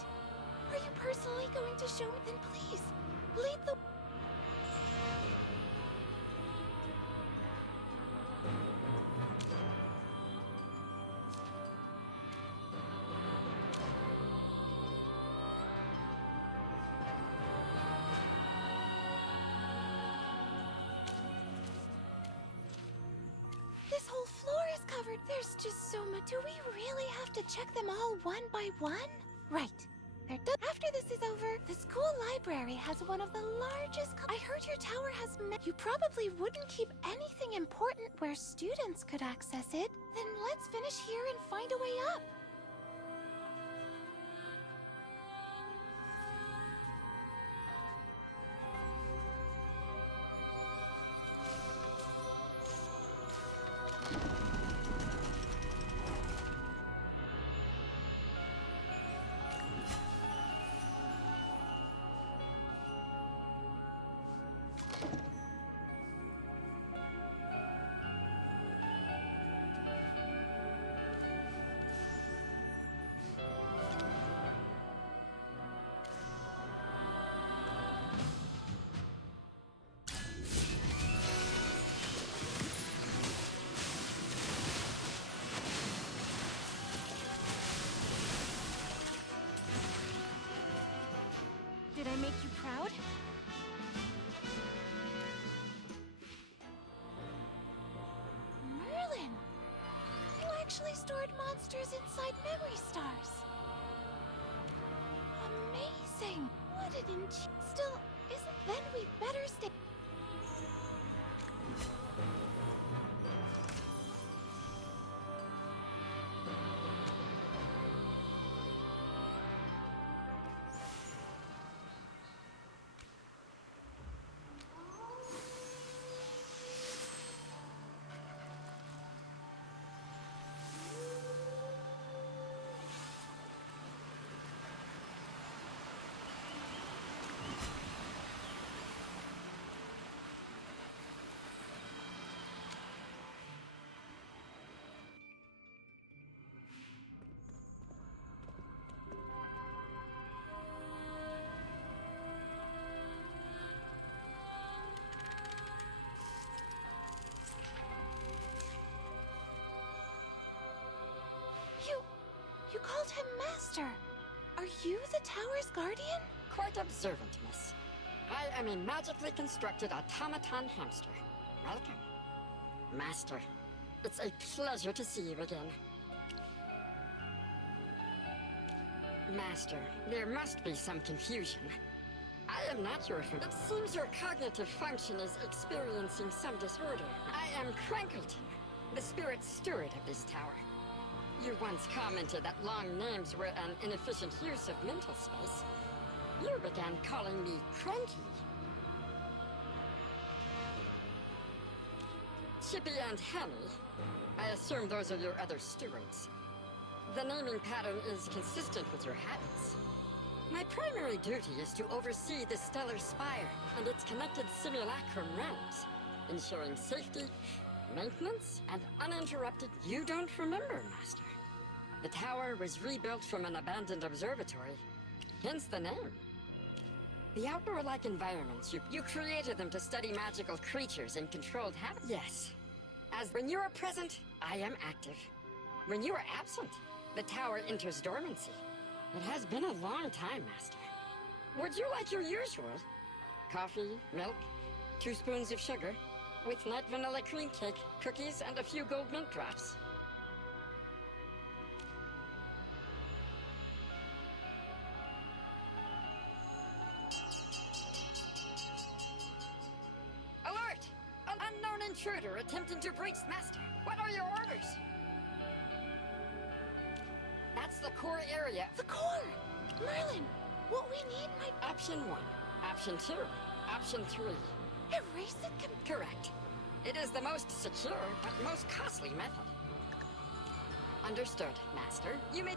are you personally going to show me? Then please, lead the... This whole floor is covered. There's just so much. Do we really have to check them all one by one? Right. They're done. After this is over, the school library has one of the largest... I heard your tower has... You probably wouldn't keep anything important where students could access it. Then let's finish here and find a way up. actually stored monsters inside memory stars. Amazing! What an Still, then we better stay. You called him Master. Are you the tower's guardian? Quite observant, miss. I am a magically constructed automaton hamster. Welcome. Master, it's a pleasure to see you again. Master, there must be some confusion. I am not your friend. It seems your cognitive function is experiencing some disorder. I am Crankleton, the spirit steward of this tower. You once commented that long names were an inefficient use of mental space. You began calling me Cranky. Chippy and Henny. I assume those are your other stewards. The naming pattern is consistent with your habits. My primary duty is to oversee the Stellar Spire and its connected simulacrum realms, ensuring safety, maintenance, and uninterrupted... You don't remember, Master. The tower was rebuilt from an abandoned observatory, hence the name. The outdoor-like environments, you created them to study magical creatures in controlled habits. Yes. As when you are present, I am active. When you are absent, the tower enters dormancy. It has been a long time, Master. Would you like your usual? Coffee, milk, 2 spoons of sugar, with night vanilla cream cake, cookies, and a few gold mint drops. Alert! An unknown intruder attempting to breach Master. What are your orders? That's the core area. The core! Merlin, what we need might... Option 1, Option 2, Option 3. Erase it Correct. It is the most secure, but most costly method. Understood, Master. You may...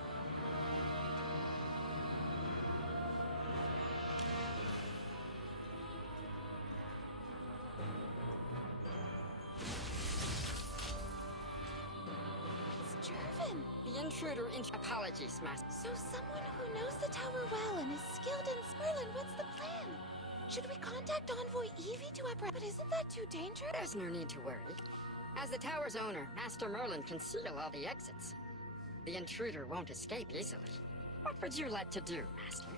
It's Jervin. The intruder Apologies, Master. So someone who knows the tower well and is skilled in Merlin, what's the plan? Should we contact Envoy Evie to apprehend? But isn't that too dangerous? There's no need to worry. As the tower's owner, Master Merlin can seal all the exits. The intruder won't escape easily. What would you like to do, Master?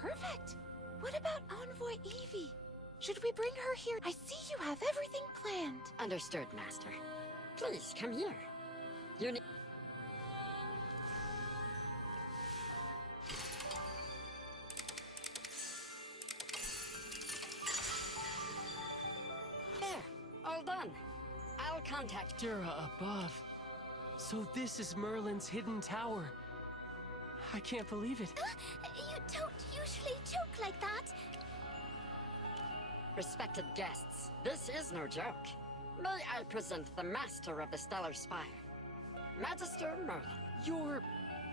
Perfect. What about Envoy Evie? Should we bring her here? I see you have everything planned. Understood, Master. Please, come here. You need... All done. I'll contact Dura above. So this is Merlin's hidden tower. I can't believe it. You don't usually joke like that. Respected guests, this is no joke. May I present the master of the Stellar Spire, Magister Merlin. You're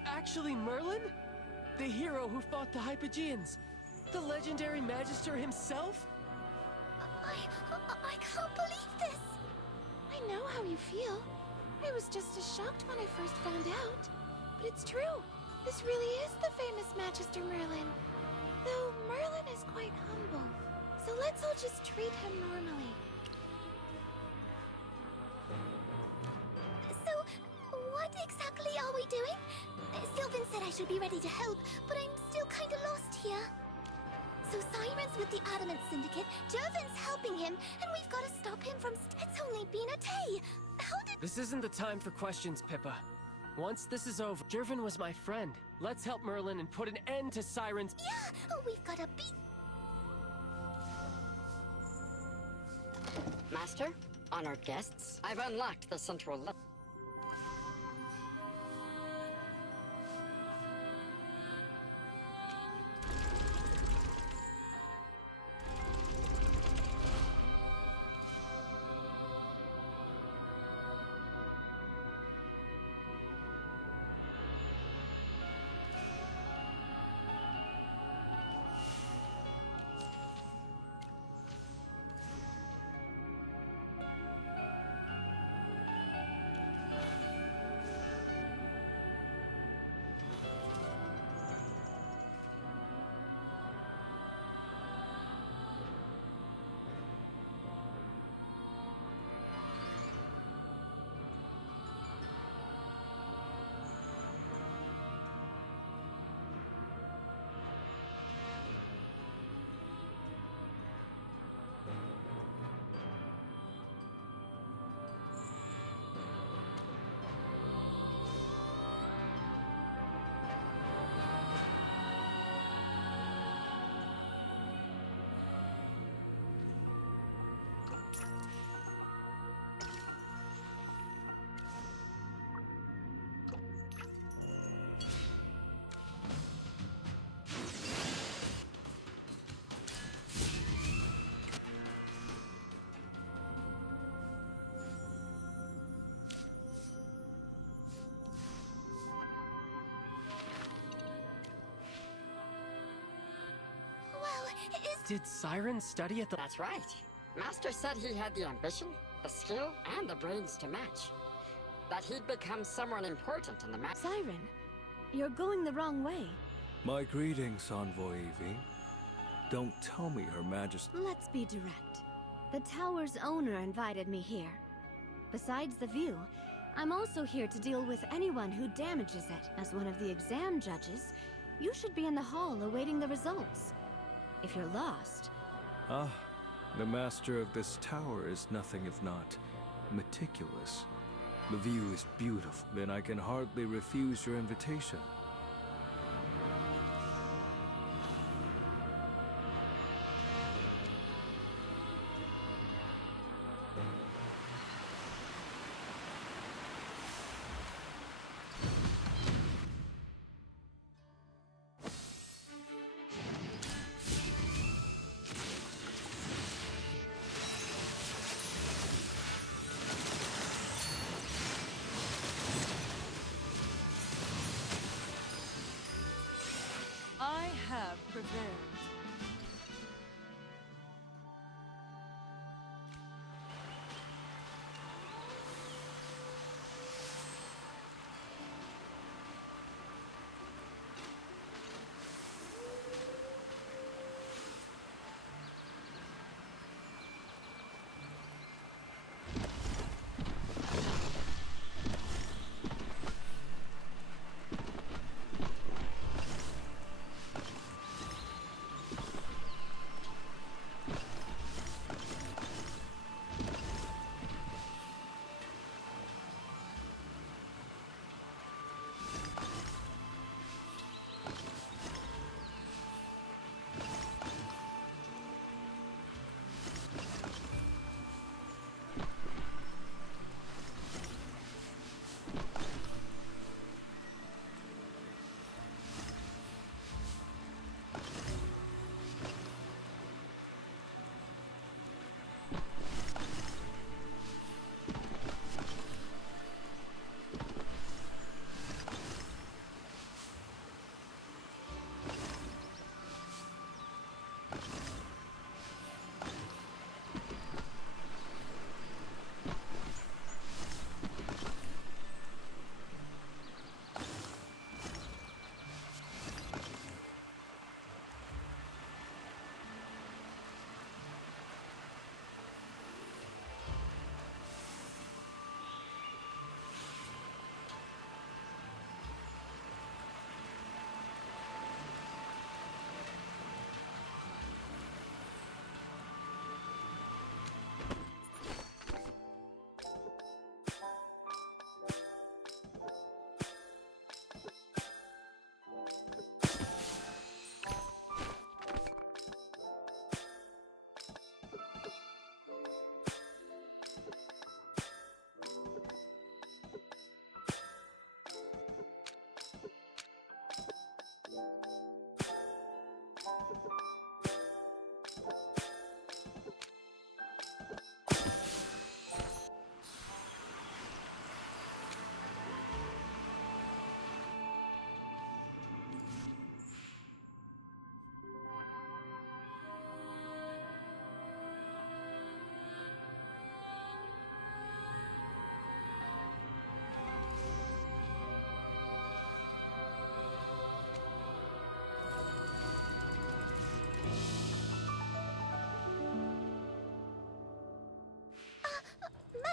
actually Merlin? The hero who fought the Hypogeans? The legendary Magister himself? I can't believe this! I know how you feel. I was just as shocked when I first found out. But it's true. This really is the famous Magister Merlin. Though Merlin is quite humble. So let's all just treat him normally. So, what exactly are we doing? Sylvan said I should be ready to help, but I'm still kinda lost here. So Siren's with the Adamant Syndicate, Jervin's helping him, and we've got to stop him from... It's only been a day! How did... This isn't the time for questions, Pippa. Once this is over, Jervin was my friend. Let's help Merlin and put an end to Siren's... Yeah! We've got a beat... Master, honored guests, I've unlocked the central level. Did Siren study at the... That's right. Master said he had the ambition, the skill, and the brains to match. That he'd become someone important in the Siren, you're going the wrong way. My greetings, Envoy Evie. Don't tell me Her Majesty... Let's be direct. The tower's owner invited me here. Besides the view, I'm also here to deal with anyone who damages it. As one of the exam judges, you should be in the hall awaiting the results. If you're lost... Ah, the master of this tower is nothing if not meticulous. The view is beautiful. Then I can hardly refuse your invitation.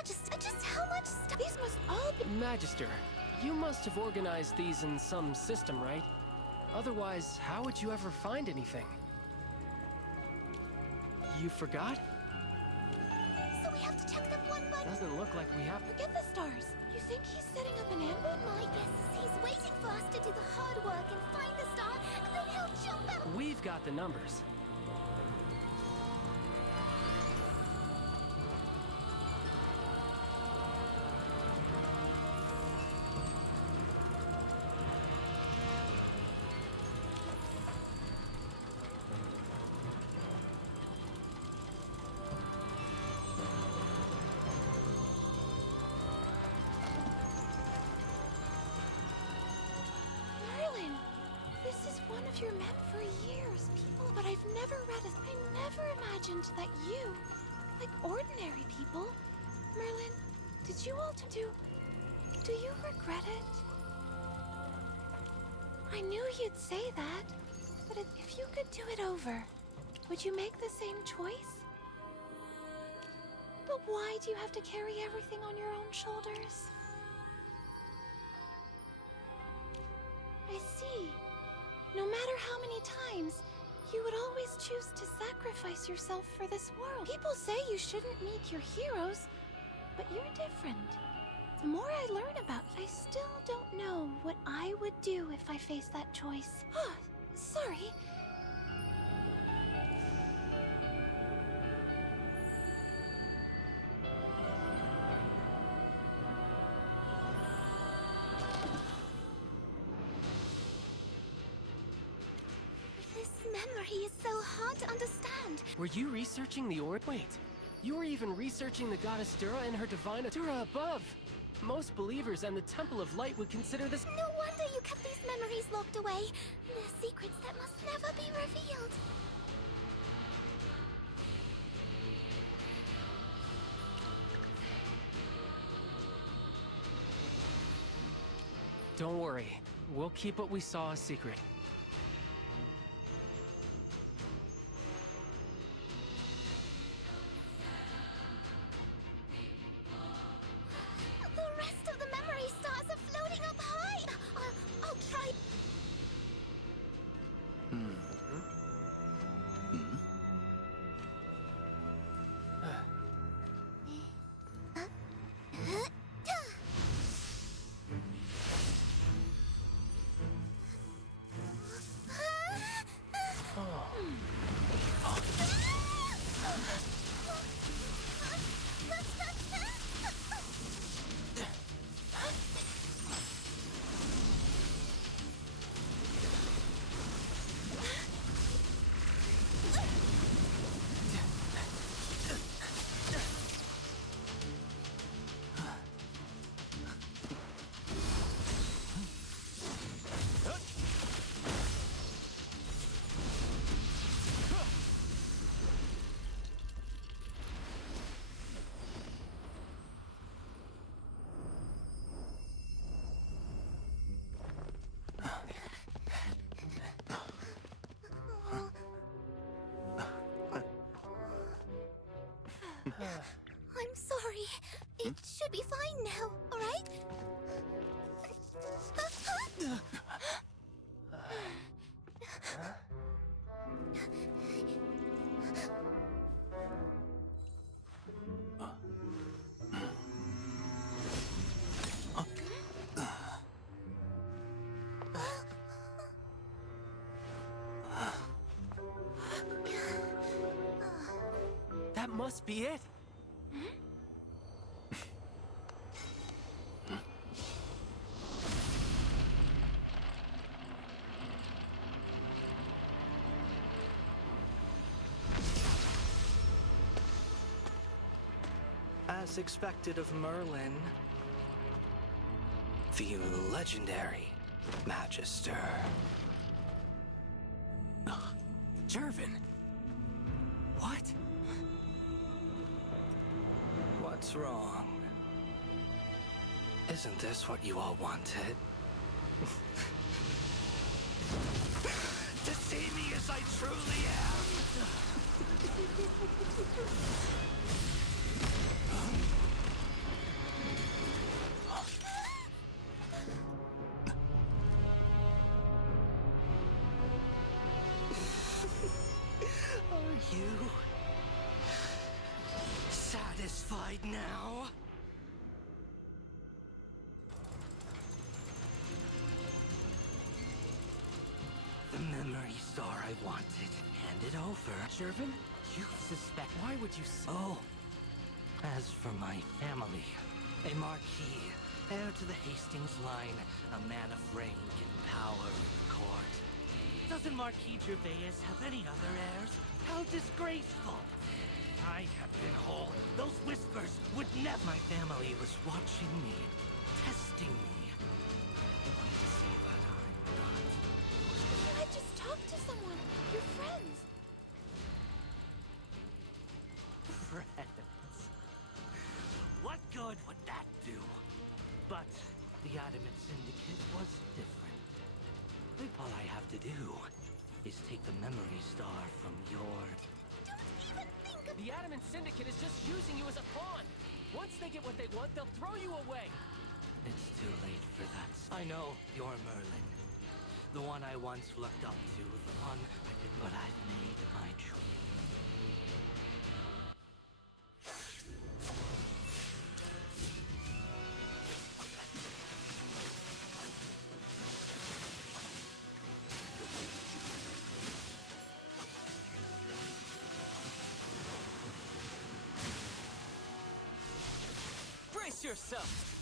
Just how much stuff? These must all be. Magister, you must have organized these in some system, right? Otherwise, how would you ever find anything? You forgot? So we have to check them one by one. Doesn't look like we have. Forget the stars. You think he's setting up an ambush? My guess is he's waiting for us to do the hard work and find the star, and then he'll jump out. We've got the numbers. One of your men for years, people, but I've never read it. I never imagined that you, like ordinary people, Merlin, did you all do you regret it? I knew you'd say that, but if you could do it over, would you make the same choice? But why do you have to carry everything on your own shoulders? I see. No matter how many times, you would always choose to sacrifice yourself for this world. People say you shouldn't meet your heroes, but you're different. The more I learn about you, I still don't know what I would do if I faced that choice. Sorry. Memory is so hard to understand. Were you researching the orb? Wait, you were even researching the goddess Dura and her divine Dura above. Most believers and the Temple of Light would consider this. No wonder you kept these memories locked away. They're secrets that must never be revealed. Don't worry, we'll keep what we saw a secret. I'm sorry. It should be fine now, alright? That must be it. As expected of Merlin, the legendary Magister. Jervin! What? What's wrong? Isn't this what you all wanted? To see me as I truly am? The memory star I wanted. Hand it over. Jervin? You suspect... Why would you Oh. As for my family, a marquis, heir to the Hastings line, a man of rank and power in the court. Doesn't Marquis Gervais have any other heirs? How disgraceful! If I had been whole, those whispers would never... My family was watching me, testing me. I wanted to see that I'm not. If you had just talked to someone, your friends. Friends. What good would that do? But the Adamant Syndicate was different. All I have to do is take the memory star from your... Don't even think of... The Adamant Syndicate is just using you as a pawn. Once they get what they want, they'll throw you away. It's too late for that. I know you're Merlin. The one I once looked up to, the one I could... But I've made my choice. Brace yourself!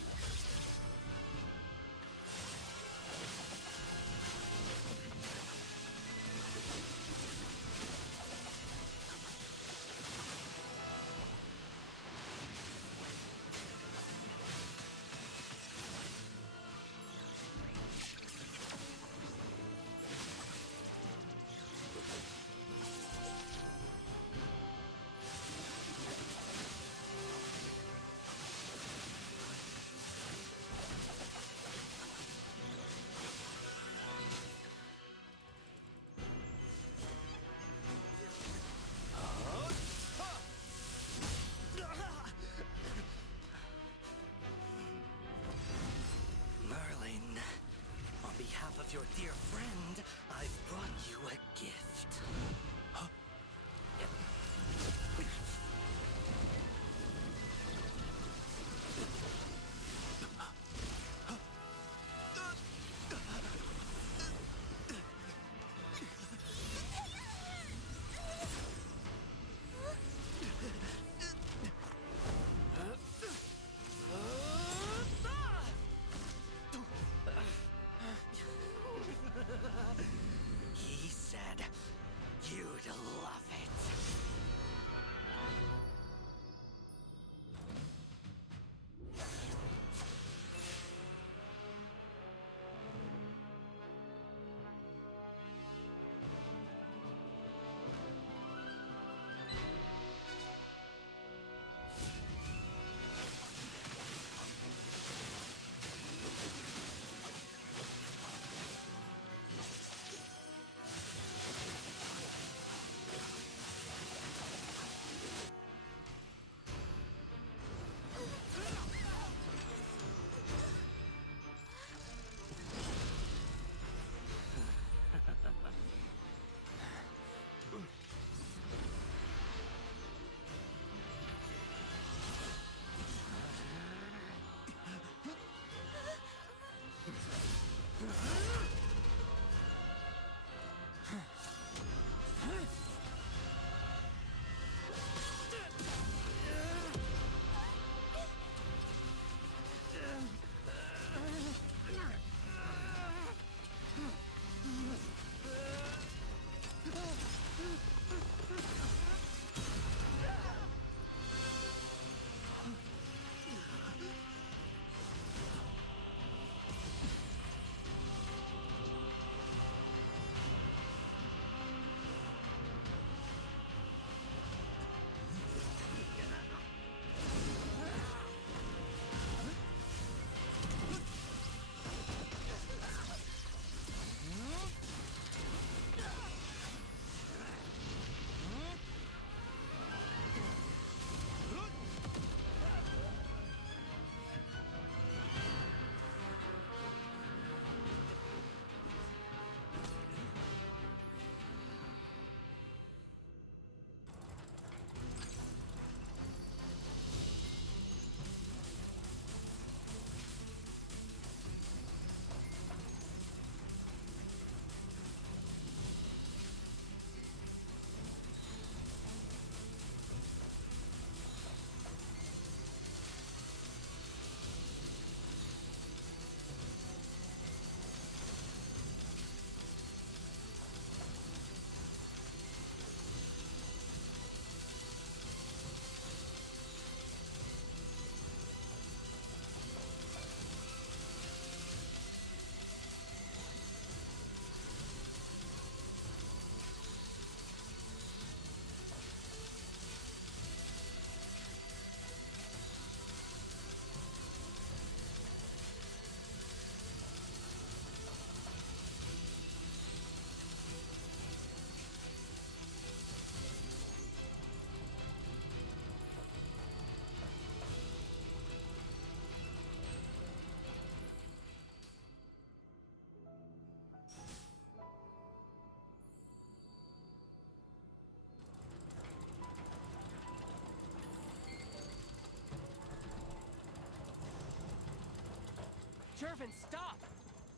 Jervin, stop!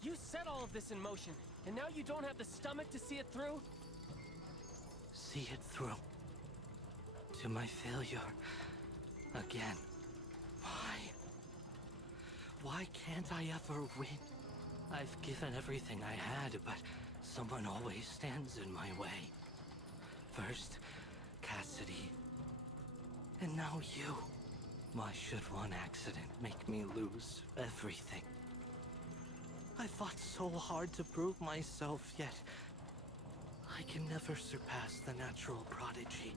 You set all of this in motion, and now you don't have the stomach to see it through? See it through. To my failure. Again. Why? Why can't I ever win? I've given everything I had, but someone always stands in my way. First, Cassidy. And now you. Why should one accident make me lose everything? I fought so hard to prove myself, yet I can never surpass the natural prodigy.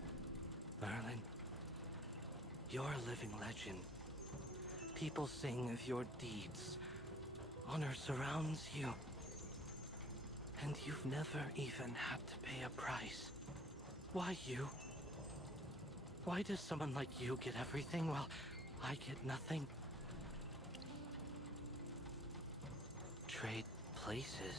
Merlin, you're a living legend. People sing of your deeds. Honor surrounds you. And you've never even had to pay a price. Why you? Why does someone like you get everything while I get nothing? Trade places.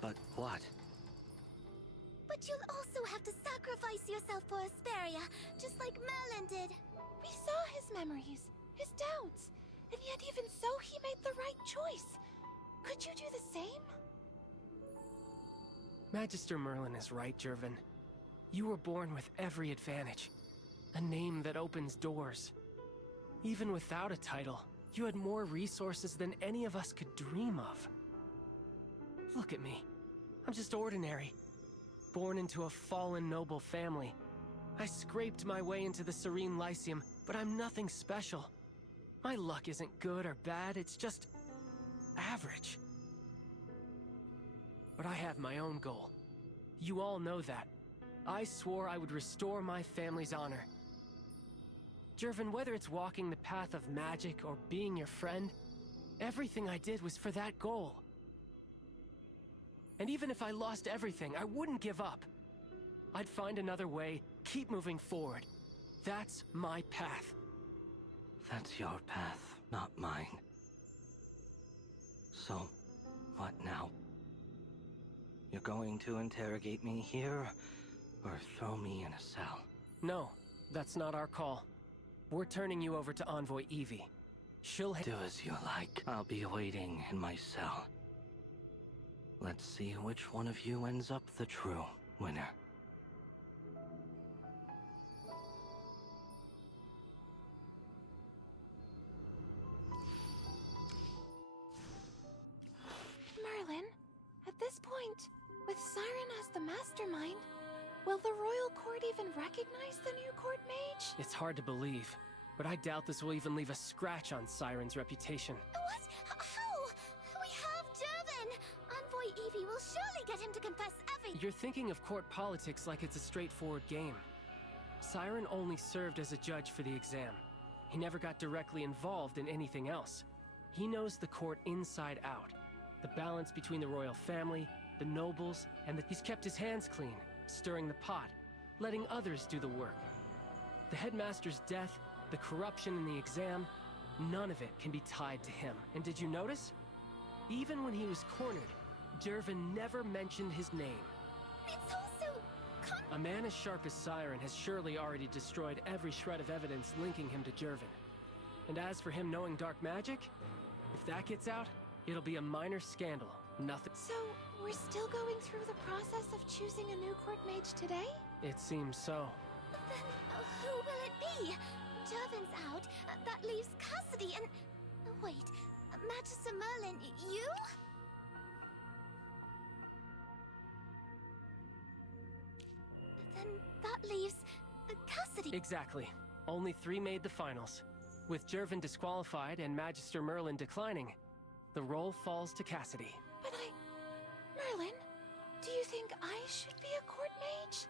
But what? But you'll also have to sacrifice yourself for Asperia, just like Merlin did. We saw his memories, his doubts, and yet even so he made the right choice. Could you do the same? Magister Merlin is right, Jervin. You were born with every advantage. A name that opens doors. Even without a title, you had more resources than any of us could dream of. Look at me. I'm just ordinary. Born into a fallen noble family. I scraped my way into the Serene Lyceum, but I'm nothing special. My luck isn't good or bad, it's just average. But I have my own goal. You all know that. I swore I would restore my family's honor. Jervin, whether it's walking the path of magic or being your friend, everything I did was for that goal. And even if I lost everything, I wouldn't give up. I'd find another way, keep moving forward. That's my path. That's your path, not mine. So, what now? You're going to interrogate me here, or throw me in a cell? No, that's not our call. We're turning you over to Envoy Evie. She'll do as you like. I'll be waiting in my cell. Let's see which one of you ends up the true winner. Merlin, at this point, with Siren as the mastermind, will the royal court even recognize the new court mage? It's hard to believe, but I doubt this will even leave a scratch on Siren's reputation. What? How? We have Jervin! Envoy Evie will surely get him to confess everything. You're thinking of court politics like it's a straightforward game. Siren only served as a judge for the exam. He never got directly involved in anything else. He knows the court inside out. The balance between the royal family, the nobles, and he's kept his hands clean, stirring the pot, letting others do the work. The headmaster's death, the corruption in the exam, none of it can be tied to him. And did you notice? Even when he was cornered, Jervin never mentioned his name. It's also... A man as sharp as Siren has surely already destroyed every shred of evidence linking him to Jervin. And as for him knowing dark magic, if that gets out, it'll be a minor scandal, nothing. So, we're still going through the process of choosing a new court mage today? It seems so. Then, who will it be? Jervin's out. That leaves Cassidy and... Wait, Magister Merlin, you? Then that leaves... Cassidy. Exactly. Only 3 made the finals. With Jervin disqualified and Magister Merlin declining, the role falls to Cassidy. But Merlin, do you think I should be a court mage?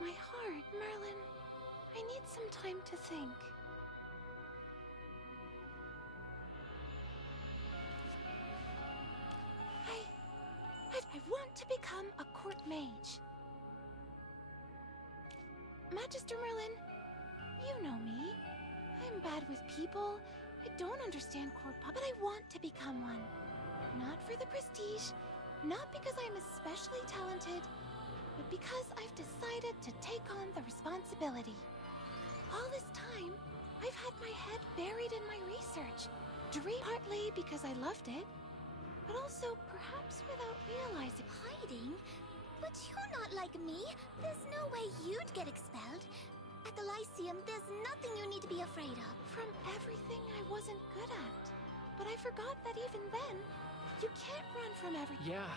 My heart, Merlin. I need some time to think. I want to become a court mage. Magister Merlin, you know me. I'm bad with people. I don't understand court but I want to become one. Not for the prestige, Not because I'm especially talented, but because I've decided to take on the responsibility. All this time, I've had my head buried in my research, partly because I loved it, but also perhaps without realizing. Hiding? But you're not like me. There's no way you'd get expelled. At the Lyceum, there's nothing you need to be afraid of. From everything I wasn't good at. But I forgot that even then, you can't run from everything. Yeah,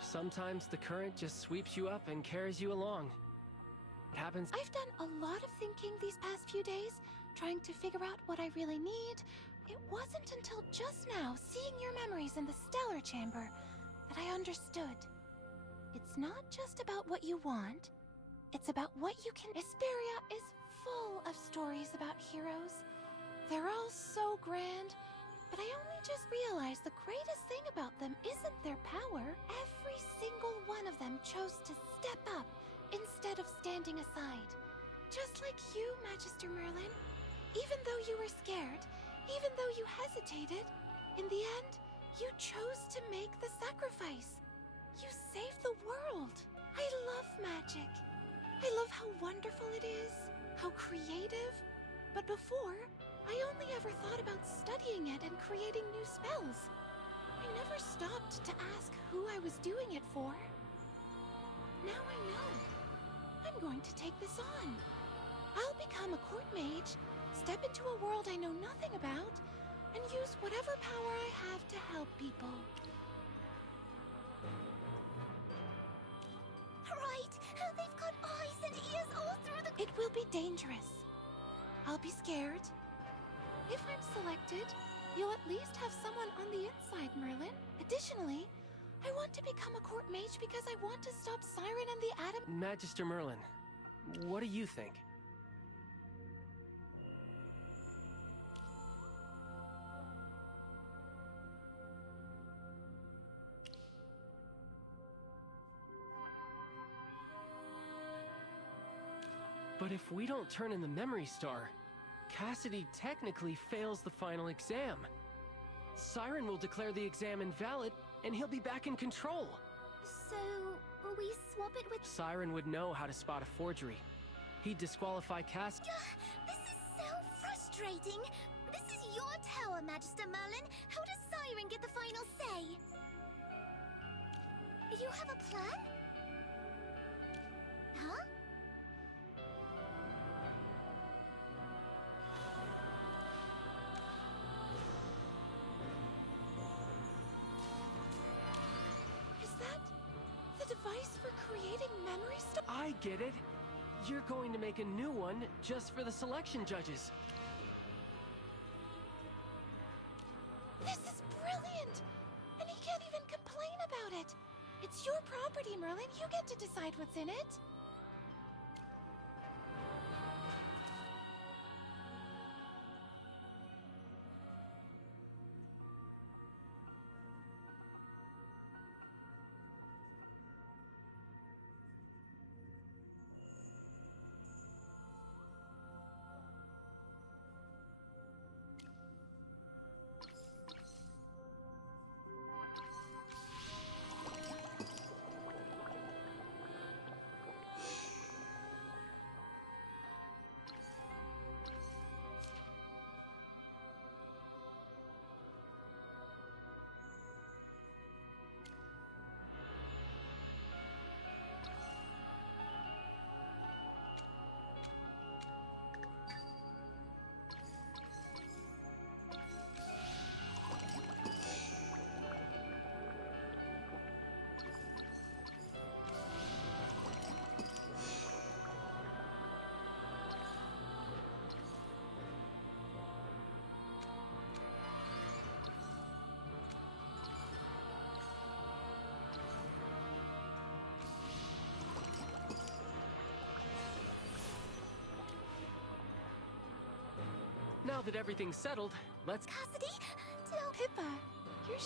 sometimes the current just sweeps you up and carries you along. It happens. I've done a lot of thinking these past few days, trying to figure out what I really need. It wasn't until just now, seeing your memories in the Stellar Chamber, that I understood. It's not just about what you want, it's about what you can. Esperia is full of stories about heroes. They're all so grand, but I only just realized the greatest thing about them isn't their power. Every single one of them chose to step up instead of standing aside. Just like you, Magister Merlin. Even though you were scared, even though you hesitated, in the end, you chose to make the sacrifice. You saved the world. I love magic. I love how wonderful it is, how creative. But before, I only ever thought about studying it and creating new spells. I never stopped to ask who I was doing it for. Now I know. I'm going to take this on. I'll become a court mage, step into a world I know nothing about, and use whatever power I have to help people. Right! They've got eyes and ears all through the... It will be dangerous. I'll be scared. If I'm selected, you'll at least have someone on the inside, Merlin. Additionally, I want to become a court mage because I want to stop Siren and the Atom... Magister Merlin, what do you think? But if we don't turn in the Memory Star, Cassidy technically fails the final exam. Siren will declare the exam invalid, and he'll be back in control. So, we swap it with... Siren would know how to spot a forgery. He'd disqualify Cassidy. This is so frustrating. This is your tower, Magister Merlin. How does Siren get the final say? You have a plan? Huh? Device for creating memory stuff? I get it. You're going to make a new one just for the selection judges. This is brilliant! And he can't even complain about it. It's your property, Merlin. You get to decide what's in it. Now that everything's settled, let's... Cassidy? Pippa, you're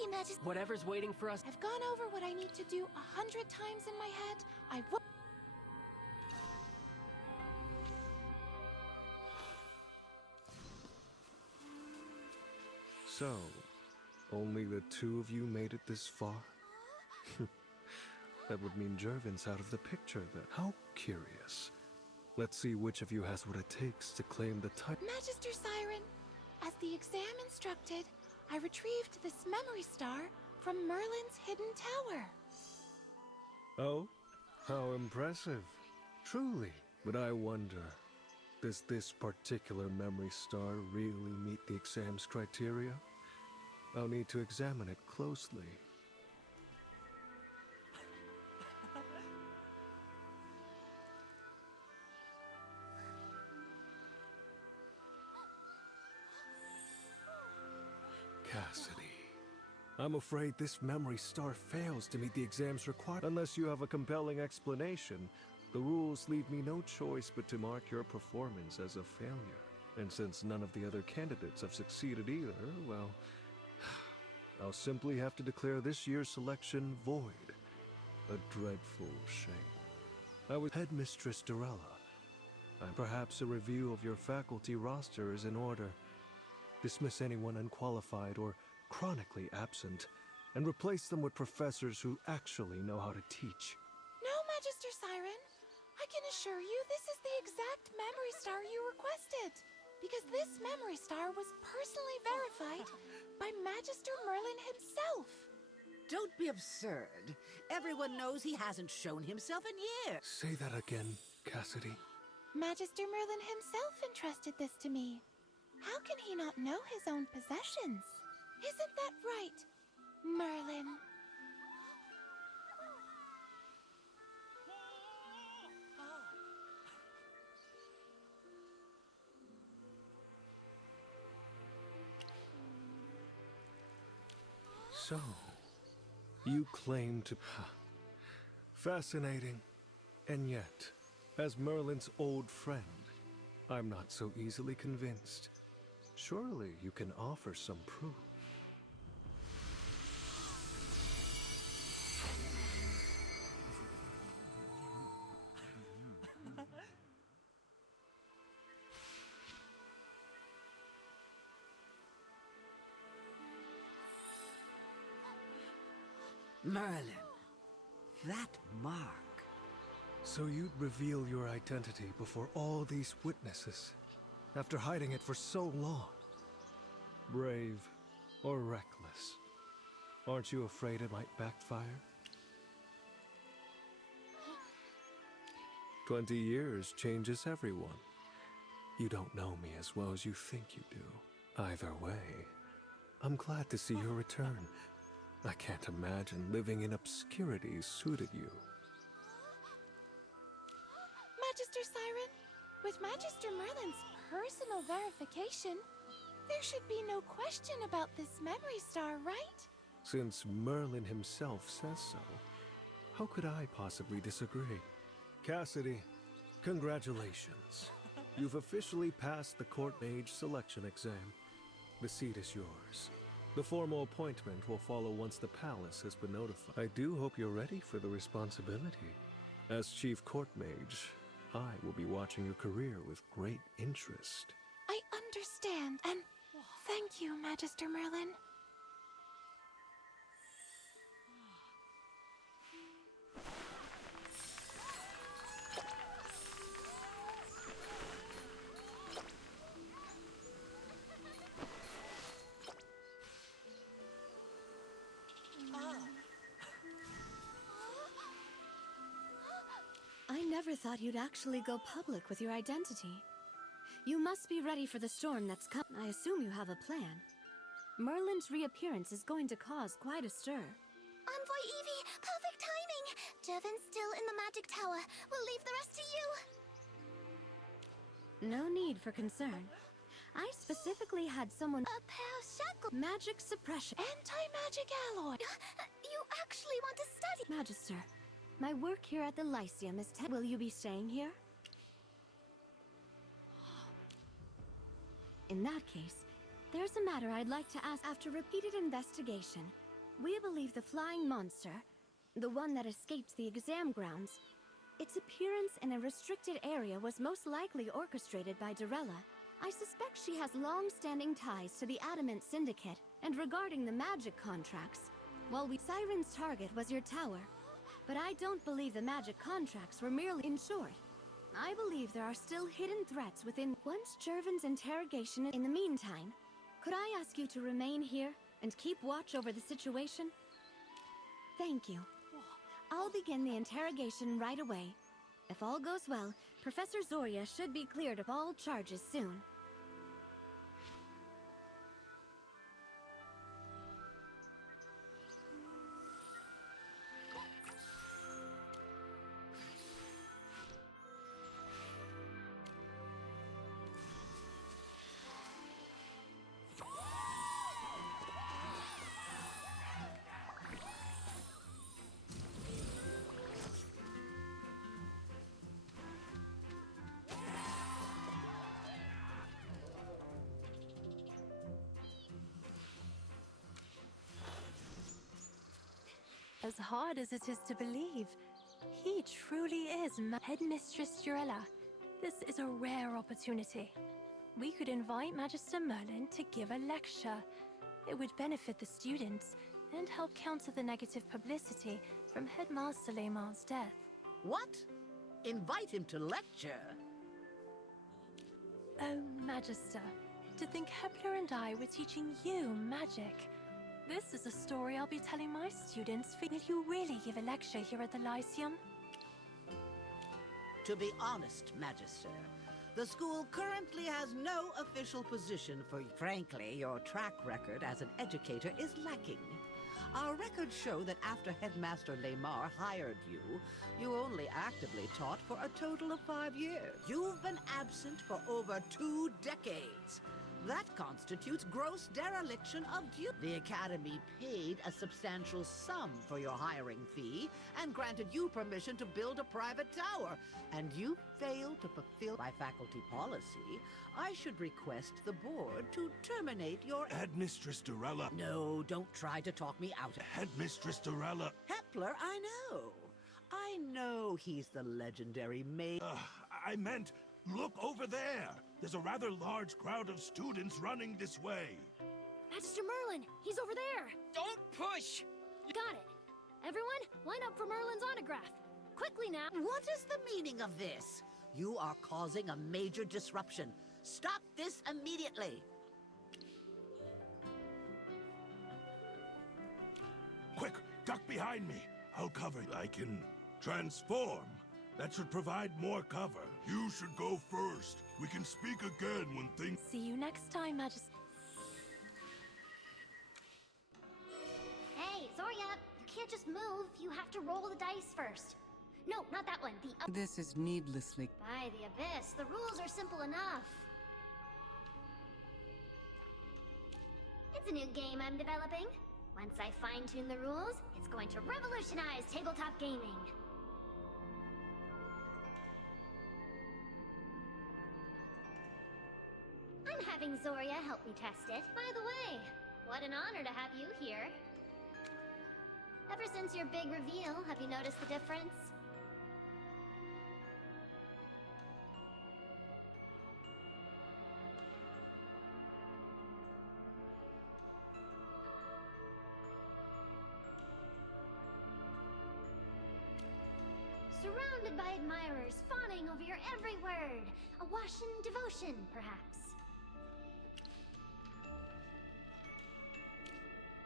ready, Majesty. Whatever's waiting for us. I've gone over what I need to do 100 times in my head. I won't. So, only the two of you made it this far? That would mean Jervin's out of the picture then. How curious. Let's see which of you has what it takes to claim the title. Magister Siren, as the exam instructed, I retrieved this memory star from Merlin's hidden tower. Oh, how impressive. Truly. But I wonder, does this particular memory star really meet the exam's criteria? I'll need to examine it closely. Cassidy. I'm afraid this memory star fails to meet the exam's requirements. Unless you have a compelling explanation, the rules leave me no choice but to mark your performance as a failure. And since none of the other candidates have succeeded either, well, I'll simply have to declare this year's selection void. A dreadful shame. I was Headmistress Dorella. Perhaps a review of your faculty roster is in order. Dismiss anyone unqualified or chronically absent, and replace them with professors who actually know how to teach. No, Magister Siren. I can assure you this is the exact memory star you requested. Because this memory star was personally verified by Magister Merlin himself. Don't be absurd. Everyone knows he hasn't shown himself in years. Say that again, Cassidy. Magister Merlin himself entrusted this to me. How can he not know his own possessions? Isn't that right, Merlin? So, you claim to... Fascinating. And yet, as Merlin's old friend, I'm not so easily convinced. Surely you can offer some proof. Merlin, that mark. So you'd reveal your identity before all these witnesses, after hiding it for so long. Brave or reckless? Aren't you afraid it might backfire? 20 years changes everyone. You don't know me as well as you think you do. Either way, I'm glad to see your return. I can't imagine living in obscurity suited you. Magister Siren, with Magister Merlin's personal verification, there should be no question about this memory star, right? Since Merlin himself says so, how could I possibly disagree? Cassidy, congratulations. You've officially passed the Court Mage selection exam. The seat is yours. The formal appointment will follow once the palace has been notified. I do hope you're ready for the responsibility. As Chief Court Mage, I will be watching your career with great interest. I understand, and thank you, Magister Merlin. I never thought you'd actually go public with your identity. You must be ready for the storm that's coming. I assume you have a plan. Merlin's reappearance is going to cause quite a stir. Envoy Evie, perfect timing! Jervin's still in the magic tower. We'll leave the rest to you. No need for concern. I specifically had someone... A pair of shackles. Magic suppression. Anti-magic alloy. You actually want to study? Magister, my work here at the Lyceum is... Will you be staying here? In that case, there's a matter I'd like to ask. After repeated investigation, We believe the flying monster, the one that escaped the exam grounds, its appearance in a restricted area was most likely orchestrated by Dorella. I suspect she has long-standing ties to the Adamant Syndicate, and regarding the magic contracts, Siren's target was your tower, but I don't believe the magic contracts were merely in short. I believe there are still hidden threats within once Jervin's interrogation. In the meantime, could I ask you to remain here and keep watch over the situation? Thank you. I'll begin the interrogation right away. If all goes well, Professor Zoria should be cleared of all charges soon. As hard as it is to believe, he truly is Headmistress Durella. This is a rare opportunity. We could invite Magister Merlin to give a lecture. It would benefit the students and help counter the negative publicity from Headmaster Laymar's death. What? Invite him to lecture? Oh, Magister, to think Hepler and I were teaching you magic. This is a story I'll be telling my students. Will you really give a lecture here at the Lyceum? To be honest, Magister, the school currently has no official position for you. Frankly, your track record as an educator is lacking. Our records show that after Headmaster Laymar hired you, you only actively taught for a total of 5 years. You've been absent for over 2 decades. That constitutes gross dereliction of duty. The Academy paid a substantial sum for your hiring fee and granted you permission to build a private tower, and you failed to fulfill by faculty policy. I should request the board to terminate your... Headmistress Dorella. No, don't try to talk me out. Headmistress Dorella. Hepler, I know. I know he's the legendary maid. I meant, look over there. There's a rather large crowd of students running this way. Magister Merlin, he's over there. Don't push! Got it. Everyone, line up for Merlin's autograph. Quickly now. What is the meaning of this? You are causing a major disruption. Stop this immediately. Quick, duck behind me. I'll cover you. I can transform. That should provide more cover. You should go first. We can speak again when things... See you next time, Majesty. Hey, Zoria, you can't just move. You have to roll the dice first. No, not that one. The This is needlessly... By the abyss. The rules are simple enough. It's a new game I'm developing. Once I fine-tune the rules, it's going to revolutionize tabletop gaming. I'm having Zoria help me test it. By the way, what an honor to have you here. Ever since your big reveal, have you noticed the difference? Surrounded by admirers, fawning over your every word. Awash in devotion, perhaps.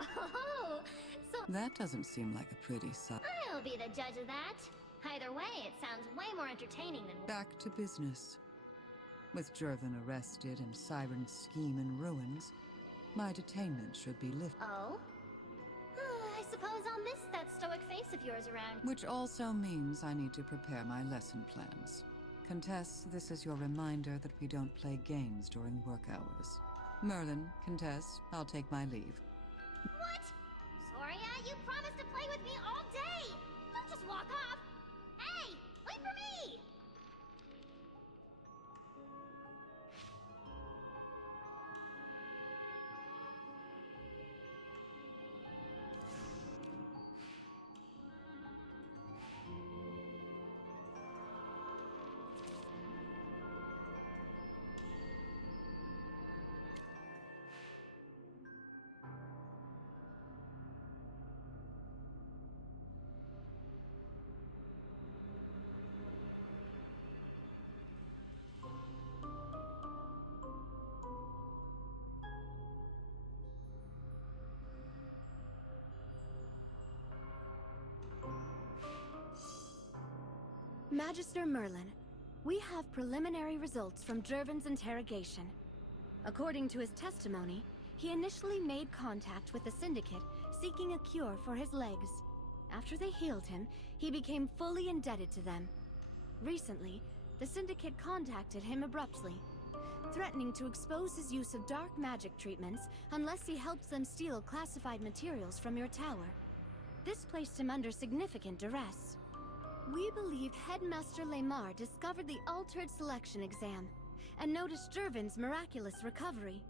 Oh, so... That doesn't seem like a pretty sight. I'll be the judge of that. Either way, it sounds way more entertaining than... Back to business. With Jervin arrested and Siren's scheme in ruins, my detainment should be lifted. Oh? I suppose I'll miss that stoic face of yours around. Which also means I need to prepare my lesson plans. Countess, this is your reminder that we don't play games during work hours. Merlin, Countess, I'll take my leave. What? Zoria, you promised to play with me all day! Don't just walk off! Hey, wait for me! Magister Merlin, we have preliminary results from Jervin's interrogation. According to his testimony, he initially made contact with the Syndicate, seeking a cure for his legs. After they healed him, he became fully indebted to them. Recently, the Syndicate contacted him abruptly, threatening to expose his use of dark magic treatments unless he helps them steal classified materials from your tower. This placed him under significant duress. We believe Headmaster Lemar discovered the altered selection exam and noticed Jervin's miraculous recovery.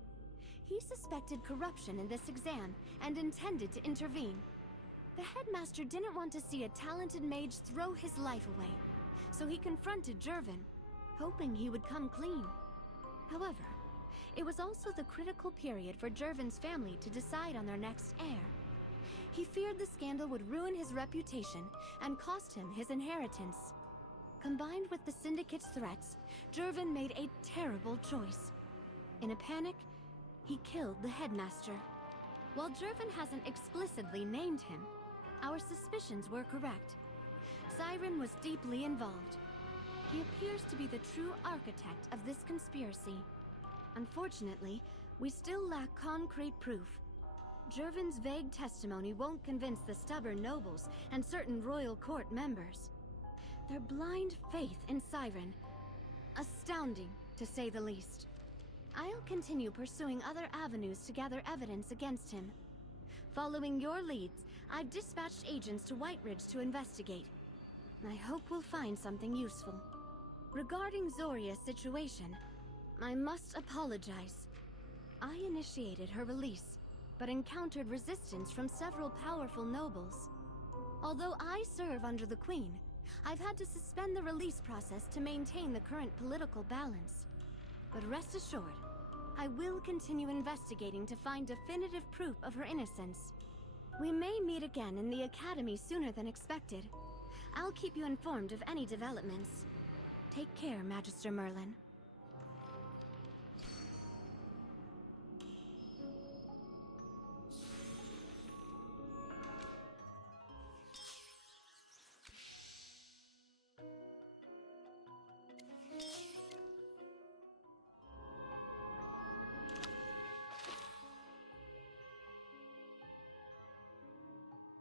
He suspected corruption in this exam and intended to intervene. The Headmaster didn't want to see a talented mage throw his life away, so he confronted Jervin, hoping he would come clean. However, it was also the critical period for Jervin's family to decide on their next heir. He feared the scandal would ruin his reputation and cost him his inheritance. Combined with the Syndicate's threats, Jervin made a terrible choice. In a panic, he killed the Headmaster. While Jervin hasn't explicitly named him, our suspicions were correct. Siren was deeply involved. He appears to be the true architect of this conspiracy. Unfortunately, we still lack concrete proof. Jervin's vague testimony won't convince the stubborn nobles and certain royal court members. Their blind faith in Siren, astounding to say the least. I'll continue pursuing other avenues to gather evidence against him. Following your leads, I've dispatched agents to White Ridge to investigate. I hope we'll find something useful. Regarding Zoria's situation, I must apologize. I initiated her release, but encountered resistance from several powerful nobles. Although I serve under the Queen, I've had to suspend the release process to maintain the current political balance. But rest assured, I will continue investigating to find definitive proof of her innocence. We may meet again in the Academy sooner than expected. I'll keep you informed of any developments. Take care, Magister Merlin.